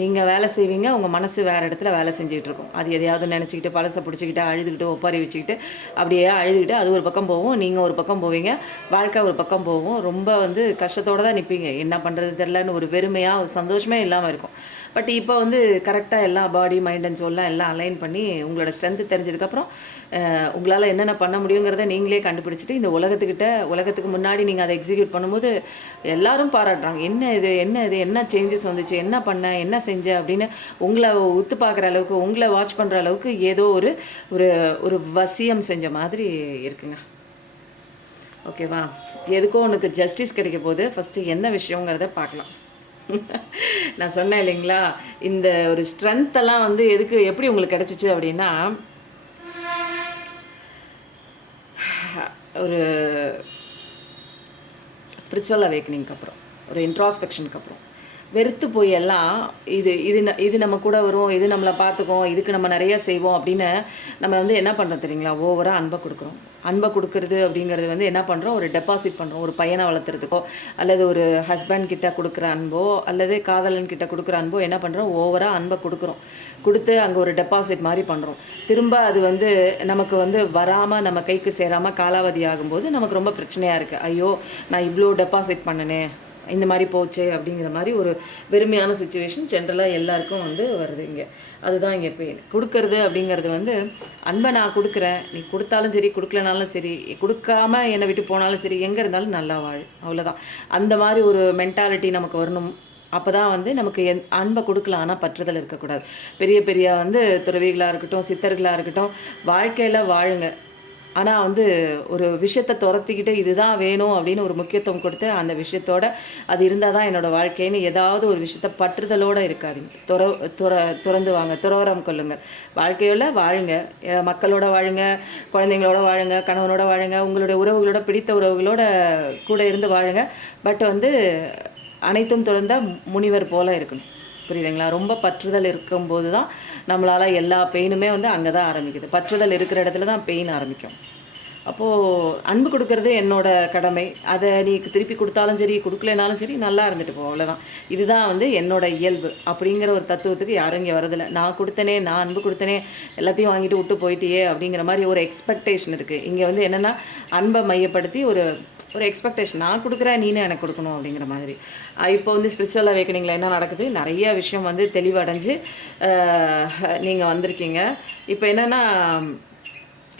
நீங்கள் வேலை செய்வீங்க, உங்கள் மனசு வேறு இடத்துல வேலை செஞ்சுக்கிட்டு இருக்கும். அது எதையாவது நினச்சிக்கிட்டு பழசை பிடிச்சிக்கிட்டு அழுதுகிட்டு ஒப்பாரி வச்சுக்கிட்டு அப்படியே அழுதுகிட்டு அது ஒரு பக்கம் போகும், நீங்கள் ஒரு பக்கம் போவீங்க, வாழ்க்கை ஒரு பக்கம் போகும். ரொம்ப வந்து கஷ்டத்தோடு தான் நிற்பீங்க. என்ன பண்ணுறது தெரிலன்னு ஒரு வெறுமையாக ஒரு சந்தோஷமே இல்லாமல் இருக்கும். பட் இப்போ வந்து கரெக்டாக எல்லா பாடி மைண்ட் அண்ட் சோல்லாம் எல்லாம் அலைன் பண்ணி உங்களோட ஸ்ட்ரென்த்து தெரிஞ்சதுக்கப்புறம் உங்களால் என்னென்ன பண்ண முடியுங்கிறத நீங்களே கண்டுபிடிச்சிட்டு இந்த உலகத்துக்கு முன்னாடி நீங்கள் அதை எக்ஸிக்யூட் பண்ணும்போது எல்லாரும் பாராட்டுறாங்க. என்ன இது என்ன சேஞ்சஸ் வந்துச்சு, என்ன பண்ண என்ன செஞ்ச அப்படின்னு உங்களை உத்து பார்க்குற அளவுக்கு, உங்களை வாட்ச் பண்ணுற அளவுக்கு ஏதோ ஒரு ஒரு வசியம் செஞ்ச மாதிரி இருக்குங்க. ஓகேவா? எதுக்கோ உனக்கு ஜஸ்டிஸ் கிடைக்க போது ஃபஸ்ட்டு என்ன விஷயங்கிறத பார்க்கலாம். நான் சொன்னேன் இல்லைங்களா, இந்த ஒரு ஸ்ட்ரென்த்தெல்லாம் வந்து எப்படி உங்களுக்கு கிடச்சிச்சு அப்படின்னா, ஒரு ஸ்பிரிச்சுவல் அவேக்கனிங்க்கு அப்புறம், ஒரு இன்ட்ராஸ்பெக்ஷனுக்கு அப்புறம் வெறுத்து போய் எல்லாம் இது நம்ம கூட வரும், இது நம்மளை பார்த்துக்கும், இதுக்கு நம்ம நிறைய செய்வோம் அப்படின்னு நம்ம வந்து என்ன பண்ணுறோம் தெரியுங்களா, ஓவராக அன்பை கொடுக்குறோம். அன்பை கொடுக்குறது அப்படிங்கிறது வந்து என்ன பண்ணுறோம், ஒரு டெபாசிட் பண்ணுறோம். ஒரு பையனை வளர்த்துறதுக்கோ அல்லது ஒரு ஹஸ்பண்ட் கிட்ட கொடுக்குற அன்போ அல்லது காதலன் கிட்ட கொடுக்குற அன்போ என்ன பண்ணுறோம், ஓவராக அன்பை கொடுத்து அங்கே ஒரு டெபாசிட் மாதிரி பண்ணுறோம். திரும்ப அது வந்து நமக்கு வந்து வராமல் நம்ம கைக்கு சேராமல் காலாவதி ஆகும்போது நமக்கு ரொம்ப பிரச்சனையாக இருக்குது. ஐயோ நான் இவ்வளோ டெபாசிட் பண்ணினேன், இந்த மாதிரி போச்சு அப்படிங்கிற மாதிரி ஒரு வெறுமையான சுச்சுவேஷன் ஜென்ரலாக எல்லாருக்கும் வந்து வருது. இங்கே அதுதான் இங்கே பெயின். கொடுக்கறது அப்படிங்கிறது வந்து அன்பை நான் கொடுக்குறேன், நீ கொடுத்தாலும் சரி கொடுக்கலனாலும் சரி, கொடுக்காம என்னை விட்டு போனாலும் சரி, எங்கே இருந்தாலும் நல்லா வாழ், அவ்வளோதான். அந்த மாதிரி ஒரு மென்டாலிட்டி நமக்கு வரணும். அப்போ தான் வந்து நமக்கு அன்பை கொடுக்கலாம், ஆனால் பற்றுதல் இருக்கக்கூடாது. பெரிய வந்து துறவிகளாக இருக்கட்டும், சித்தர்களாக இருக்கட்டும், வாழ்க்கையில் வாழுங்க. ஆனால் வந்து ஒரு விஷயத்தை துரத்திக்கிட்டு இதுதான் வேணும் அப்படின்னு ஒரு முக்கியத்துவம் கொடுத்து அந்த விஷயத்தோட அது இருந்தால் தான் என்னோடய வாழ்க்கைன்னு ஏதாவது ஒரு விஷயத்த பற்றுதலோடு இருக்காதிங்க. துறந்து வாங்க, துறவரம் கொள்ளுங்கள். வாழ்க்கையோட வாழுங்க, மக்களோட வாழுங்க, குழந்தைங்களோட வாழுங்க, கணவனோட வாழுங்க, உங்களுடைய உறவுகளோட பிடித்த உறவுகளோட கூட இருந்து வாழுங்க. பட் வந்து அனைத்தும் துறந்த முனிவர் போல் இருக்கணும். புரியுதுங்களா? ரொம்ப பற்றுதல் இருக்கும்போது தான் நம்மளால் எல்லா பெயினுமே வந்து அங்கே தான் ஆரம்பிக்குது. பற்றுதல் இருக்கிற இடத்துல தான் பெயின் ஆரம்பிக்கும். அப்போது அன்பு கொடுக்கறது என்னோடய கடமை. அதை நீ திருப்பி கொடுத்தாலும் சரி கொடுக்கலனாலும் சரி நல்லா இருந்துட்டு போ, அவ்வளோதான். இதுதான் வந்து என்னோடய இயல்பு அப்படிங்கிற ஒரு தத்துவத்துக்கு யாரும் இங்கே வரதில்லை. நான் கொடுத்தனே, நான் அன்பு கொடுத்தனே, எல்லாத்தையும் வாங்கிட்டு விட்டு போயிட்டியே அப்படிங்கிற மாதிரி ஒரு எக்ஸ்பெக்டேஷன் இருக்குது. இங்கே வந்து என்னென்னா அன்பை மையப்படுத்தி ஒரு எக்ஸ்பெக்டேஷன், நான் கொடுக்குறேன் நீனே எனக்கு கொடுக்கணும் அப்படிங்கிற மாதிரி. இப்போ வந்து ஸ்பிரிச்சுவல் அவேக்கனிங்கில் என்ன நடக்குது, நிறைய விஷயம் வந்து தெளிவடைஞ்சு நீங்கள் வந்திருக்கீங்க. இப்போ என்னென்னா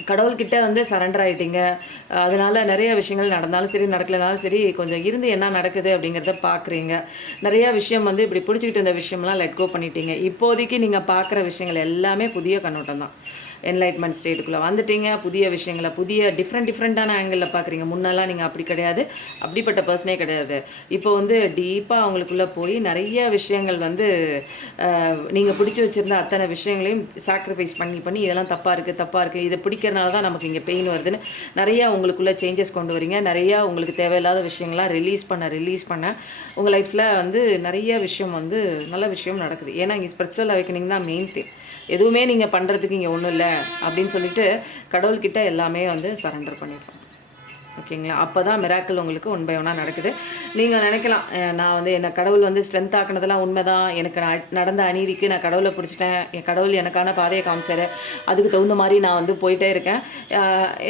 கடவுள்கிட்ட வந்து சரண்டர் ஆகிட்டீங்க. அதனால் நிறைய விஷயங்கள் நடந்தாலும் சரி நடக்கலைனாலும் சரி கொஞ்சம் இருந்து என்ன நடக்குது அப்படிங்கிறத பார்க்குறீங்க. நிறையா விஷயம் வந்து இப்படி பிடிச்சிக்கிட்டு இருந்த விஷயம்லாம் லெட் கோ பண்ணிட்டீங்க. இப்போதைக்கு நீங்கள் பார்க்குற விஷயங்கள் எல்லாமே புதிய கண்ணோட்டம் தான். என்லைட்மெண்ட் ஸ்டேட்டுக்குள்ளே வந்துட்டீங்க. புதிய விஷயங்களை டிஃப்ரெண்ட்டான ஆங்கிளில் பார்க்குறீங்க. முன்னெல்லாம் நீங்கள் அப்படி கிடையாது, அப்படிப்பட்ட பர்சனே கிடையாது. இப்போ வந்து டீப்பாக அவங்களுக்குள்ளே போய் நிறைய விஷயங்கள் வந்து நீங்கள் பிடிச்சி வச்சுருந்த அத்தனை விஷயங்களையும் சாக்ரிஃபைஸ் பண்ணி இதெல்லாம் தப்பாக இருக்குது, இதை பிடிக்கிறனால தான் நமக்கு இங்கே பெயின் வருதுன்னு நிறையா உங்களுக்குள்ளே சேஞ்சஸ் கொண்டு வரீங்க. நிறையா உங்களுக்கு தேவையில்லாத விஷயங்கள்லாம் ரிலீஸ் பண்ண உங்கள் லைஃப்பில் வந்து நிறைய விஷயம் வந்து நல்ல விஷயம் நடக்குது. ஏன்னா இங்கே ஸ்பிரிச்சுவல் அவேக்கனிங் தான் மெயின் திங். எதுவுமே நீங்கள் பண்ணுறதுக்கு இங்கே ஒன்றும் இல்லை அப்படின்னு சொல்லிட்டு கடவுள்கிட்ட எல்லாமே வந்து சரண்டர் பண்ணிடுறோம். ஓகேங்களா? அப்போ தான் மிராக்கிள் உங்களுக்கு ஒன் பை ஒன்னாக நடக்குது. நீங்கள் நினைக்கலாம், நான் வந்து என்னை கடவுள் வந்து ஸ்ட்ரென்த் ஆக்கினதெல்லாம் உண்மை தான், எனக்கு நடந்த அநீதிக்கு நான் கடவுளை பிடிச்சிட்டேன், என் கடவுள் எனக்கான பாதையை காமிச்சார், அதுக்கு தகுந்த மாதிரி நான் வந்து போயிட்டே இருக்கேன்.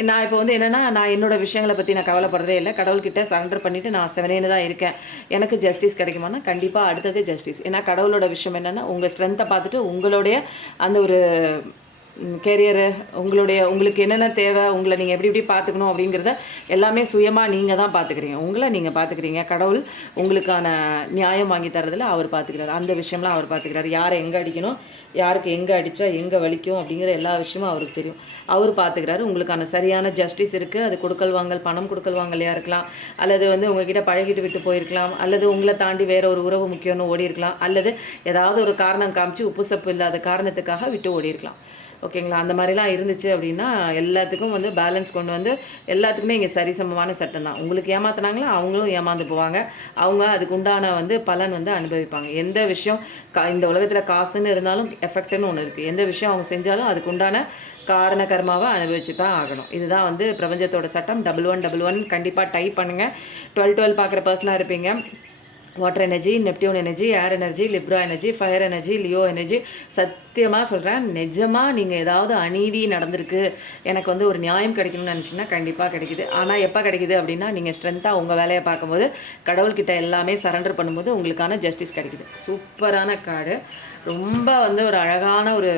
நான் இப்போ வந்து என்னென்னா, நான் என்னோடய விஷயங்களை பற்றி நான் கவலைப்படுறதே இல்லை, கடவுள்கிட்ட சரண்டர் பண்ணிவிட்டு நான் செவனேன்னு தான் இருக்கேன். எனக்கு ஜஸ்டிஸ் கிடைக்குமானா கண்டிப்பாக அடுத்தது ஜஸ்டிஸ். ஏன்னா கடவுளோட விஷயம் என்னென்னா, உங்கள் ஸ்ட்ரென்த்தை பார்த்துட்டு உங்களுடைய அந்த ஒரு கேரியரு, உங்களுக்கு என்னென்ன தேவை, உங்களை நீங்கள் எப்படி பார்த்துக்கணும் அப்படிங்கிறத எல்லாமே சுயமாக நீங்கள் தான் பார்த்துக்கிறீங்க. உங்களை நீங்கள் பார்த்துக்கிறீங்க. கடவுள் உங்களுக்கான நியாயம் வாங்கி தரதில் அவர் பார்த்துக்கிறார். அந்த விஷயம்லாம் அவர் பார்த்துக்கிறார். யாரை எங்கே அடிக்கணும், யாருக்கு எங்கே அடித்தா எங்கே வலிக்கும் அப்படிங்கிற எல்லா விஷயமும் அவருக்கு தெரியும். அவர் பார்த்துக்கிறாரு. உங்களுக்கான சரியான ஜஸ்டிஸ் இருக்குது. அது கொடுக்கல் வாங்கல், பணம் கொடுக்கல் வாங்கலையாக இருக்கலாம், அல்லது வந்து உங்ககிட்ட பழகிட்டு விட்டு போயிருக்கலாம், அல்லது உங்களை தாண்டி வேறு ஒரு உறவு முக்கியம்னு ஓடி இருக்கலாம், அல்லது ஏதாவது ஒரு காரணம் காமிச்சு உப்பு சப்பு இல்லாத காரணத்துக்காக விட்டு ஓடி இருக்கலாம். ஓகேங்களா? அந்த மாதிரிலாம் இருந்துச்சு அப்படின்னா எல்லாத்துக்கும் வந்து பேலன்ஸ் கொண்டு வந்து எல்லாத்துக்குமே இங்கே சரிசமமான சட்டம் தான். உங்களுக்கு ஏமாத்தினாங்களா அவங்களும் ஏமாந்து போவாங்க. அவங்க அதுக்கு உண்டான வந்து பலன் வந்து அனுபவிப்பாங்க. எந்த விஷயம் இந்த உலகத்தில் காசுன்னு இருந்தாலும் எஃபெக்ட்னு ஒன்று இருக்குது. எந்த விஷயம் அவங்க செஞ்சாலும் அதுக்கு உண்டான காரண கர்மாவை அனுபவிச்சு தான் ஆகணும். இதுதான் வந்து பிரபஞ்சத்தோட சட்டம். 1111 கண்டிப்பாக டைப் பண்ணுங்கள். 12 பார்க்குற பர்சனாக இருப்பீங்க. Water energy, Neptune energy, air energy, Libra energy, fire energy, Leo energy. சத்தியமாக சொல்கிறேன், நிஜமாக நீங்கள் ஏதாவது அநீதி நடந்திருக்கு, எனக்கு வந்து ஒரு நியாயம் கிடைக்கணும்னு நினச்சிங்கன்னா கண்டிப்பாக கிடைக்குது. ஆனால் எப்போ கிடைக்குது அப்படின்னா, நீங்கள் ஸ்ட்ரென்த்தாக உங்கள் வேலையை பார்க்கும்போது, கடவுள்கிட்ட எல்லாமே சரண்டர் பண்ணும்போது உங்களுக்கான ஜஸ்டிஸ் கிடைக்குது. சூப்பரான கார்டு. ரொம்ப வந்து ஒரு அழகான ஒரு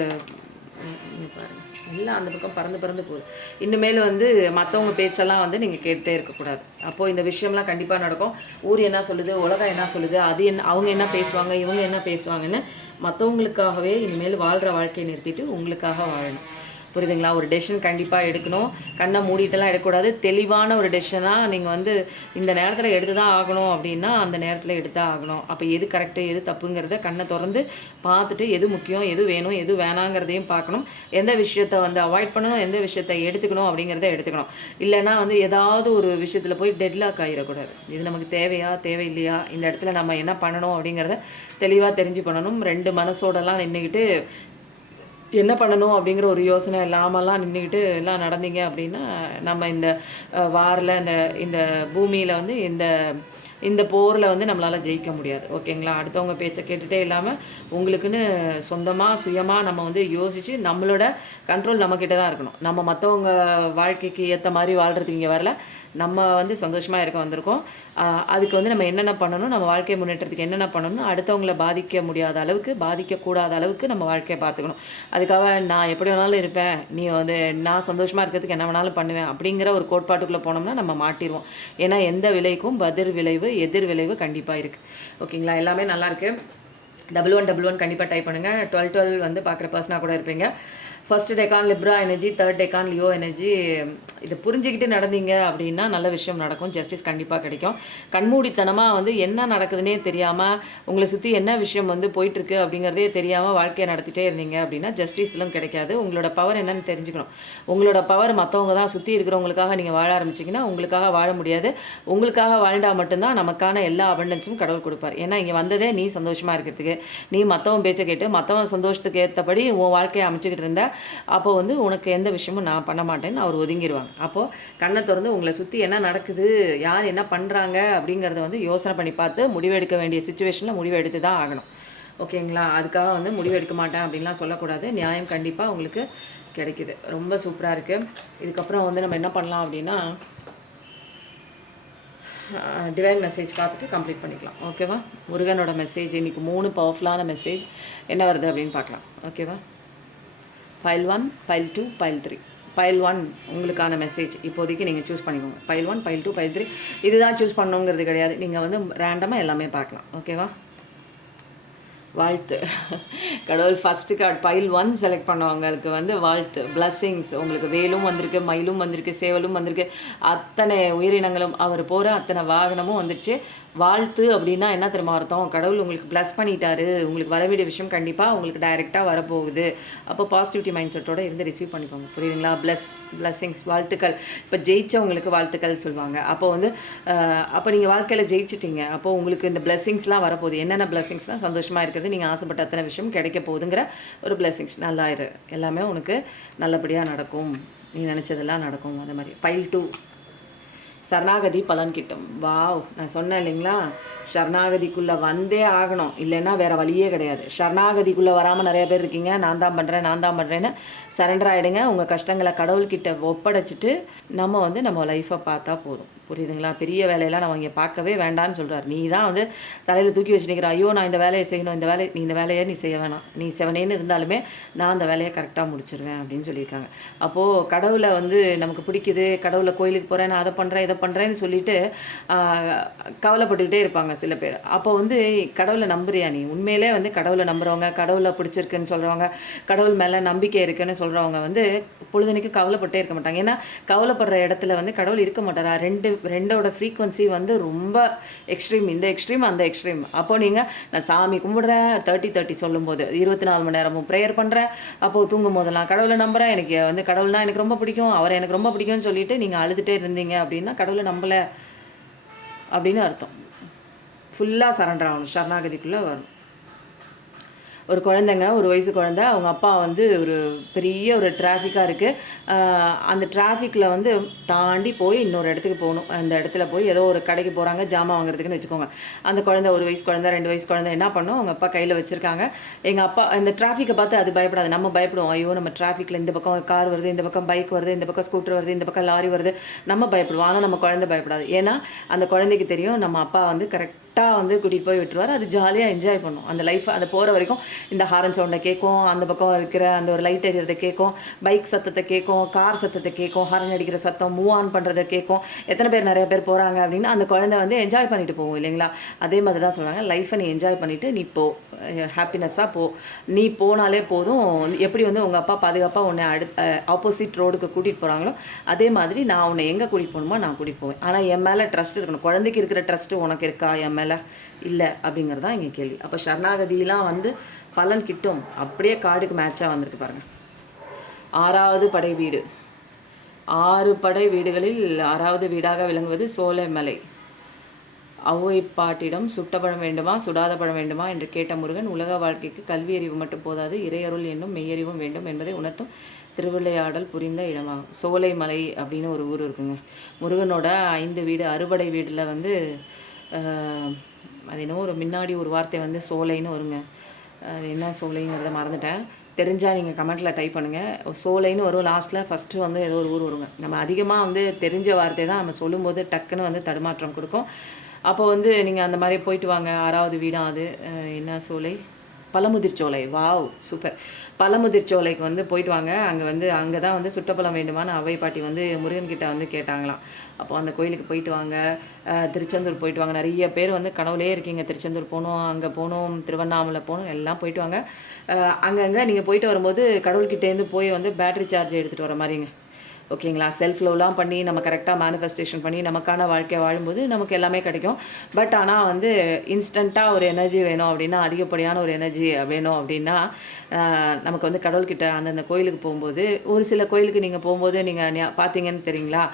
பாருங்கள், எல்லாம் அந்த பக்கம் பறந்து போகுது. இனிமேல் வந்து மற்றவங்க பேச்செல்லாம் வந்து நீங்கள் கேட்டே இருக்கக்கூடாது. அப்போது இந்த விஷயம்லாம் கண்டிப்பாக நடக்கும். ஊர் என்ன சொல்லுது, உலகம் என்ன சொல்லுது, அது என்ன, அவங்க என்ன பேசுவாங்க, இவங்க என்ன பேசுவாங்கன்னு மற்றவங்களுக்காகவே இனிமேல் வாழ்கிற வாழ்க்கையை நிறுத்திட்டு உங்களுக்காக வாழணும். புரியுதுங்களா? ஒரு டெசிஷன் கண்டிப்பாக எடுக்கணும். கண்ணை மூடிட்டெல்லாம் எடுக்கக்கூடாது. தெளிவான ஒரு டெசிஷனாக நீங்கள் வந்து இந்த நேரத்தில் எடுத்து தான் ஆகணும் அப்படின்னா அந்த நேரத்தில் எடுத்தான் ஆகணும். அப்போ எது கரெக்டு எது தப்புங்கிறத கண்ணை திறந்து பார்த்துட்டு எது முக்கியம், எது வேணும், எது வேணாங்கிறதையும் பார்க்கணும். எந்த விஷயத்தை வந்து அவாய்ட் பண்ணணும், எந்த விஷயத்தை எடுத்துக்கணும் அப்படிங்கிறத எடுத்துக்கணும். இல்லைன்னா வந்து ஏதாவது ஒரு விஷயத்தில் போய் டெட்லாக் ஆகிடக்கூடாது. இது நமக்கு தேவையா தேவையில்லையா, இந்த இடத்துல நம்ம என்ன பண்ணணும் அப்படிங்கிறத தெளிவாக தெரிஞ்சு பண்ணணும். 2 மனசோடலாம் நின்றுக்கிட்டு என்ன பண்ணணும் அப்படிங்கிற ஒரு யோசனை இல்லாமலாம் நின்றுக்கிட்டு எல்லாம் நடந்தீங்க அப்படின்னா நம்ம இந்த வாரில் இந்த பூமியில் வந்து இந்த போரில் வந்து நம்மளால் ஜெயிக்க முடியாது. ஓகேங்களா? அடுத்தவங்க பேச்சை கேட்டுகிட்டே இல்லாமல் உங்களுக்குன்னு சொந்தமாக சுயமாக நம்ம வந்து யோசித்து நம்மளோட கண்ட்ரோல் நம்மக்கிட்ட தான் இருக்கணும். நம்ம மற்றவங்க வாழ்க்கைக்கு ஏற்ற மாதிரி வாழ்கிறதுக்கு இங்கே வரல, நம்ம வந்து சந்தோஷமாக இருக்க வந்திருக்கோம். அதுக்கு வந்து நம்ம என்னென்ன பண்ணணும், நம்ம வாழ்க்கை முன்னேற்றத்துக்கு என்னென்ன பண்ணணும், அடுத்தவங்களை பாதிக்க முடியாத அளவுக்கு, பாதிக்கக்கூடாத அளவுக்கு நம்ம வாழ்க்கையை பார்த்துக்கணும். அதுக்காக நான் எப்படி வேணாலும் இருப்பேன், நீ வந்து நான் சந்தோஷமாக இருக்கிறதுக்கு என்ன வேணாலும் பண்ணுவேன் அப்படிங்கிற ஒரு கோட்பாட்டுக்குள்ளே போனோம்னா நம்ம மாட்டிடுவோம். ஏன்னா எந்த விலைக்கும் எதிர் விளைவு கண்டிப்பாக இருக்குது. ஓகேங்களா? எல்லாமே நல்லாயிருக்கு. 1111 கண்டிப்பாக டைப் பண்ணுங்கள். 12 வந்து பார்க்குற பர்சனாக கூட இருப்பீங்க. First decan Libra energy, third decan Leo energy. இதை புரிஞ்சுக்கிட்டு நடந்தீங்க அப்படின்னா நல்ல விஷயம் நடக்கும். ஜஸ்டிஸ் கண்டிப்பாக கிடைக்கும். கண்மூடித்தனமாக வந்து என்ன நடக்குதுன்னே தெரியாமல், உங்களை சுற்றி என்ன விஷயம் வந்து போயிட்டுருக்கு அப்படிங்கிறதே தெரியாமல் வாழ்க்கையை நடத்திட்டே இருந்தீங்க அப்படின்னா ஜஸ்டிஸ்லாம் கிடைக்காது. உங்களோட பவர் என்னன்னு தெரிஞ்சுக்கணும். உங்களோட பவர் மற்றவங்க தான், சுற்றி இருக்கிறவங்களுக்காக நீங்கள் வாழ ஆரம்பிச்சிங்கன்னா உங்களுக்காக வாழ முடியாது. உங்களுக்காக வாழ்ந்தால் மட்டும்தான் நமக்கான எல்லா அபண்டன்ஸும் கடவுள் கொடுப்பார். ஏன்னா இங்கே வந்ததே நீ சந்தோஷமாக இருக்கிறதுக்கு. நீ மற்றவன் பேச்சை கேட்டு மற்றவன் சந்தோஷத்துக்கு ஏற்றபடி உன் வாழ்க்கையை அமைச்சிக்கிட்டு இருந்த, அப்போ வந்து உனக்கு எந்த விஷயமும் நான் பண்ண மாட்டேன்னு அவர் ஒதுங்கிடுவாங்க. அப்போது கண்ணை திறந்து உங்களை சுற்றி என்ன நடக்குது, யார் என்ன பண்ணுறாங்க அப்படிங்கிறத வந்து யோசனை பண்ணி பார்த்து முடிவெடுக்க வேண்டிய சுச்சுவேஷனில் முடிவெடுத்து தான் ஆகணும். ஓகேங்களா? அதுக்காக வந்து முடிவெடுக்க மாட்டேன் அப்படின்லாம் சொல்லக்கூடாது. நியாயம் கண்டிப்பாக உங்களுக்கு கிடைக்குது. ரொம்ப சூப்பராக இருக்குது. இதுக்கப்புறம் வந்து நம்ம என்ன பண்ணலாம் அப்படின்னா டிவைன் மெசேஜ் பார்த்துட்டு கம்ப்ளீட் பண்ணிக்கலாம். ஓகேவா? முருகனோட மெசேஜ் இன்றைக்கி 3 பவர்ஃபுல்லான மெசேஜ் என்ன வருது அப்படின்னு பார்க்கலாம். ஓகேவா? Pile 1, Pile 2, Pile 3. Pile 1 உங்களுக்கான மெசேஜ் இப்போதைக்கு நீங்கள் சூஸ் பண்ணிக்கோங்க. Pile 1, Pile 2, Pile 3 இதுதான் சூஸ் பண்ணணுங்கிறது கிடையாது. நீங்கள் வந்து ரேண்டமாக எல்லாமே பார்க்கலாம். ஓகேவா? வாழ்த்து. கடவுள் ஃபஸ்ட்டு கார்டு பைல் 1 செலக்ட் பண்ணவங்களுக்கு வந்து வாழ்த்து, பிளஸ்ஸிங்ஸ். உங்களுக்கு வேலும் வந்திருக்கு, மயிலும் வந்திருக்கு, சேவலும் வந்திருக்கு, அத்தனை உயிரினங்களும் அவர் போகிற அத்தனை வாகனமும் வந்துடுச்சு. வாழ்த்து அப்படின்னா என்ன தெரியுமா அர்த்தம்? கடவுள் உங்களுக்கு ப்ளஸ் பண்ணிட்டாரு, உங்களுக்கு வர வேண்டிய விஷயம் கண்டிப்பாக உங்களுக்கு டைரெக்டாக வரப்போகுது. அப்போ பாசிட்டிவிட்டி மைண்ட் செட்டோடு இருந்து ரிசீவ் பண்ணிக்கோங்க. புரியுதுங்களா? பிளஸ்ஸிங்ஸ், வாழ்த்துக்கள். இப்போ ஜெயிச்சவங்களுக்கு வாழ்த்துக்கள் சொல்லுவாங்க. அப்போ வந்து அப்போ நீங்கள் வாழ்க்கையில் ஜெயிச்சிட்டிங்க. அப்போது உங்களுக்கு இந்த பிளஸ்ஸிங்ஸ்லாம் வரப்போகுது. என்னென்ன பிளஸ்ஸிங்ஸ்லாம்? சந்தோஷமாக இருக்கிறது, நீங்கள் ஆசைப்பட்ட அத்தனை விஷயம் கிடைக்க போகுதுங்கிற ஒரு பிளஸ்ஸிங்ஸ். நல்லாயிரு, எல்லாமே உனக்கு நல்லபடியாக நடக்கும், நீ நினச்சதெல்லாம் நடக்கும். அந்த மாதிரி. பைல் 2 சரணாகதி பலன் கிட்டும். வாவ், நான் சொன்னேன் இல்லைங்களா, சரணாகதிக்குள்ளே வந்தே ஆகணும், இல்லைன்னா வேறு வழியே கிடையாது. சரணாகதிக்குள்ளே வராமல் நிறைய பேர் இருக்கீங்க. நான் தான் பண்ணுறேன்னு சரண்டர் ஆகிடுங்க. உங்கள் கஷ்டங்களை கடவுள்கிட்ட ஒப்படைச்சிட்டு நம்ம வந்து நம்ம லைஃப்பை பார்த்தா போதும். புரியுதுங்களா? பெரிய வேலையெல்லாம் நம்ம இங்கே பார்க்கவே வேண்டான்னு சொல்கிறார். நீ தான் வந்து தலையில் தூக்கி வச்சுருக்கிற, ஐயோ நான் இந்த வேலையை செய்யணும், இந்த வேலையை நீ செய்ய வேணாம், நீ செவனேன்னு இருந்தாலுமே நான் அந்த வேலையை கரெக்டாக முடிச்சிருவேன் அப்படின்னு சொல்லியிருக்காங்க. அப்போது கடவுளை வந்து நமக்கு பிடிக்குது, கடவுளை கோயிலுக்கு போகிறேன், நான் அதை பண்ணுறேன் இதை பண்ணுறேன்னு சொல்லிட்டு கவலைப்பட்டுக்கிட்டே இருப்பாங்க சில பேர். அப்போ வந்து கடவுளை நம்புறியா நீ? உண்மையிலே வந்து கடவுளை நம்புகிறவங்க, கடவுளை பிடிச்சிருக்குன்னு சொல்கிறவங்க, கடவுள் மேலே நம்பிக்கை இருக்குன்னு சொல்கிறவங்க வந்து பொழுதுனைக்கு கவலைப்பட்டே இருக்க மாட்டாங்க. ஏன்னா கவலைப்படுற இடத்துல வந்து கடவுள் இருக்க மாட்டாரா? ரெண்டோட ஃப்ரீக்வன்சி வந்து ரொம்ப எக்ஸ்ட்ரீம், இந்த எக்ஸ்ட்ரீம் அந்த எக்ஸ்ட்ரீம். அப்போ நீங்கள் நான் சாமி கும்பிடுறேன் 30 சொல்லும்போது 24 மணி நேரமும் ப்ரேயர் பண்ணுறேன், அப்போது தூங்கும் போதெல்லாம் கடவுளை நம்புகிறேன், எனக்கு வந்து கடவுள்னா எனக்கு ரொம்ப பிடிக்கும், அவரை எனக்கு ரொம்ப பிடிக்கும்னு சொல்லிட்டு நீங்கள் அழுதுகிட்டே இருந்தீங்க அப்படின்னா கடவுளை நம்பலை அப்படின்னு அர்த்தம். ஃபுல்லாக சரண்டர் ஆகணும், சரணாகதிக்குள்ளே வரணும். ஒரு குழந்தைங்க, ஒரு வயசு குழந்தை, அவங்க அப்பா வந்து ஒரு பெரிய ஒரு டிராஃபிக்காக இருக்குது, அந்த டிராஃபிக்கில் வந்து தாண்டி போய் இன்னொரு இடத்துக்கு போகணும். அந்த இடத்துல போய் ஏதோ ஒரு கடைக்கு போகிறாங்க ஜாமான் வாங்குறதுக்குன்னு வச்சுக்கோங்க. அந்த குழந்தை, ஒரு வயசு குழந்தை 2 வயசு குழந்தை என்ன பண்ணும், அவங்க அப்பா கையில் வச்சுருக்காங்க. எங்கள் அப்பா அந்த டிராஃபிக்கை பார்த்து அது பயப்படாது, நம்ம பயப்படுவோம். ஐயோ நம்ம டிராஃபிக்கில் இந்த பக்கம் கார் வருது, இந்த பக்கம் பைக் வருது, இந்த பக்கம் ஸ்கூட்டர் வருது, இந்த பக்கம் லாரி வருது, நம்ம பயப்படுவோம். ஆனால் நம்ம குழந்தை பயப்படாது. ஏன்னா அந்த குழந்தைக்கு தெரியும் நம்ம அப்பா வந்து கரெக்டாக வந்து கூட்டிகிட்டு போய் விட்டுருவார். அது ஜாலியாக என்ஜாய் பண்ணும் அந்த லைஃப். அந்த போகிற வரைக்கும் இந்த ஹாரன் சவுண்டை கேட்கும், அந்த பக்கம் இருக்கிற அந்த ஒரு லைட் எரியறதை கேட்கும், பைக் சத்தத்தை கேட்கும், கார் சத்தத்தை கேட்கும், ஹாரன் அடிக்கிற சத்தம், மூவ் ஆன் பண்ணுறதை கேட்கும். எத்தனை பேர் நிறைய பேர் போகிறாங்க அப்படின்னு அந்த குழந்தை வந்து என்ஜாய் பண்ணிட்டு போகும் இல்லைங்களா? அதே மாதிரி தான் சொல்கிறாங்க, லைஃப்பை நீ என்ஜாய் பண்ணிவிட்டு நீ போ, ஹாப்பினஸ்ஸாக போ. நீ போனாலே போதும். எப்படி வந்து உங்கள் அப்பா பாதுகாப்பாக உன்னை ஆப்போசிட் ரோடுக்கு கூட்டிகிட்டு போகிறாங்களோ அதே மாதிரி நான் உன்னை எங்கே கூட்டிகிட்டு போகணுமோ நான் கூட்டிகிட்டு போவேன். ஆனால் என் மேலே ட்ரஸ்ட் இருக்கணும். குழந்தைக்கு இருக்கிற ட்ரஸ்ட்டு உனக்கு இருக்கா என் மேலே? இல்லை அப்படிங்கிறது தான் இங்கே கேள்வி. அப்போ சரணாகதியெலாம் வந்து பலன் கிட்டும். அப்படியே கார்டுக்கு மேட்சாக வந்திருக்கு பாருங்கள். 6வது படை வீடு. 6 படை வீடுகளில் 6வது வீடாக விளங்குவது சோலைமலை. அவ்வை பாட்டிடம் சுட்ட பழம் வேண்டுமா சுடாத பழம் வேண்டுமா என்று கேட்ட முருகன், உலக வாழ்க்கைக்கு கல்வி அறிவு மட்டும் போதாது, இறையருள் என்னும் மெய்யறிவும் வேண்டும் என்பதை உணர்த்தும் திருவிளையாடல் புரிந்த இடமாகும். சோலைமலை அப்படின்னு ஒரு ஊர் இருக்குங்க. முருகனோட 5 வீடு, அறுபடை வீடில் வந்து அது என்னவோ ஒரு முன்னாடி ஒரு வார்த்தை வந்து சோலைன்னு வருங்க. அது என்ன சோலைங்கிறத மறந்துட்டேன். தெரிஞ்சால் நீங்கள் கமெண்ட்டில் டைப் பண்ணுங்கள். சோலைன்னு வரும் லாஸ்ட்டில், ஃபஸ்ட்டு வந்து ஏதோ ஒரு ஊர் வருங்க. நம்ம அதிகமாக வந்து தெரிஞ்ச வார்த்தை தான் நம்ம சொல்லும்போது டக்குன்னு வந்து தடுமாற்றம் கொடுக்கும். அப்போ வந்து நீங்கள் அந்த மாதிரி போயிட்டு வாங்க. 6வது வீடாக அது என்ன சோலை? பழமுதிர்ச்சோலை. Wow, super. பழமுதிர்ச்சோலைக்கு வந்து போயிட்டு வாங்க. அங்கே தான் வந்து சுட்டப்பழம் வேண்டுமான்னு அவ்வை பாட்டி வந்து முருகன்கிட்ட வந்து கேட்டாங்களாம். அப்போ அந்த கோயிலுக்கு போயிட்டு வாங்க. திருச்செந்தூர் போயிட்டு வாங்க. நிறைய பேர் வந்து கனவுலே இருக்கீங்க, திருச்செந்தூர் போகணும், அங்கே போகணும், திருவண்ணாமலை போகணும், எல்லாம் போயிட்டு வாங்க. அங்கங்கே நீங்கள் போயிட்டு வரும்போது கடவுள்கிட்டேருந்து போய் வந்து பேட்ரி சார்ஜ் எடுத்துகிட்டு வர மாதிரிங்க. ஓகேங்களா? செல்ஃப் லவ்லாம் பண்ணி நம்ம கரெக்டாக மேனிஃபெஸ்டேஷன் பண்ணி நமக்கான வாழ்க்கையை வாழும்போது நமக்கு எல்லாமே கிடைக்கும். பட் ஆனால் வந்து இன்ஸ்டண்ட்டாக ஒரு எனர்ஜி வேணும் அப்படின்னா, அதிகப்படியான ஒரு எனர்ஜி வேணும் அப்படின்னா நமக்கு வந்து கடவுள்கிட்ட அந்தந்த கோயிலுக்கு போகும்போது, ஒரு சில கோயிலுக்கு நீங்கள் போகும்போது நீங்கள் பார்த்தீங்கன்னு தெரியுங்களா,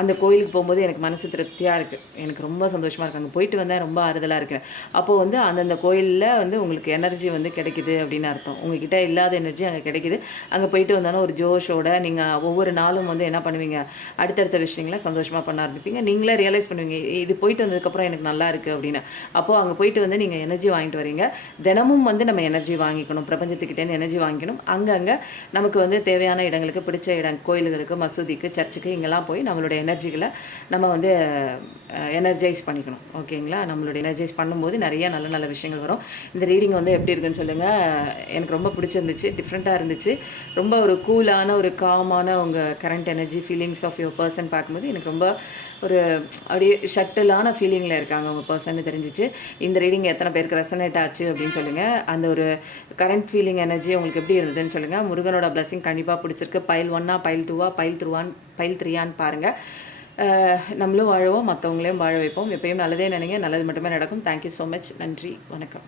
அந்த கோயிலுக்கு போகும்போது எனக்கு மனசு திருப்தியாக இருக்குது, எனக்கு ரொம்ப சந்தோஷமாக இருக்குது. அங்கே போயிட்டு வந்தேன், ரொம்ப ஆறுதலாக இருக்கிறேன். அப்போது வந்து அந்தந்த கோயிலில் வந்து உங்களுக்கு எனர்ஜி வந்து கிடைக்குது அப்படின்னு அர்த்தம். உங்ககிட்ட இல்லாத எனர்ஜி அங்கே கிடைக்குது. அங்கே போயிட்டு வந்தாலும் ஒரு ஜோஷோட நீங்கள் ஒவ்வொரு நாளும் வந்து என்ன பண்ணுவீங்க, அடுத்தடுத்த விஷயங்களை சந்தோஷமாக பண்ண ஆரம்பிப்பீங்க. நீங்களே ரியலைஸ் பண்ணுவீங்க, இது போயிட்டு வந்ததுக்கப்புறம் எனக்கு நல்லா இருக்குது அப்படின்னு. அப்போது அங்கே போயிட்டு வந்து நீங்கள் எனர்ஜி வாங்கிட்டு வரீங்க. தினமும் வந்து நம்ம எனர்ஜி வாங்கிக்கணும், பிரபஞ்சத்துக்கிட்டேருந்து எனர்ஜி வாங்கிக்கணும். அங்கங்கே நமக்கு வந்து தேவையான இடங்களுக்கு, பிடிச்ச கோயில்களுக்கு, மசூதிக்கு, சர்ச்சுக்கு, இங்கெல்லாம் போய் நம்மளுடைய எனர்ஜிகளை நம்ம வந்து எனர்ஜைஸ் பண்ணிக்கணும். ஓகேங்களா? நம்மளுடைய எனர்ஜைஸ் பண்ணும்போது நிறைய நல்ல நல்ல விஷயங்கள் வரும். இந்த ரீடிங் வந்து எப்படி இருக்குன்னு சொல்லுங்கள். எனக்கு ரொம்ப பிடிச்சிருந்துச்சு, டிஃப்ரெண்ட்டாக இருந்துச்சு. ரொம்ப ஒரு கூலான, ஒரு காமான உங்கள் current energy feelings of your person பார்க்கும்போது எனக்கு ரொம்ப ஒரு அப்படியே ஷட்டிலான ஃபீலிங்கில் இருக்காங்க உங்கள் பர்சன் தெரிஞ்சிச்சு. இந்த ரீடிங் எத்தனை பேருக்கு ரெசனேட் ஆச்சு அப்படின்னு சொல்லுங்கள். அந்த ஒரு கரண்ட் ஃபீலிங் எனர்ஜி உங்களுக்கு எப்படி இருந்ததுன்னு சொல்லுங்கள். முருகனோட பிளஸிங் கண்டிப்பாக பிடிச்சிருக்கு. பைல் 1 பைல் 2 பைல் 3 பாருங்கள். நம்மளும் வாழுவோம், மற்றவங்களையும் வாழ வைப்போம். எப்பயும் நல்லதே நினைங்க, நல்லது மட்டுமே நடக்கும். Thank you so much. நன்றி, வணக்கம்.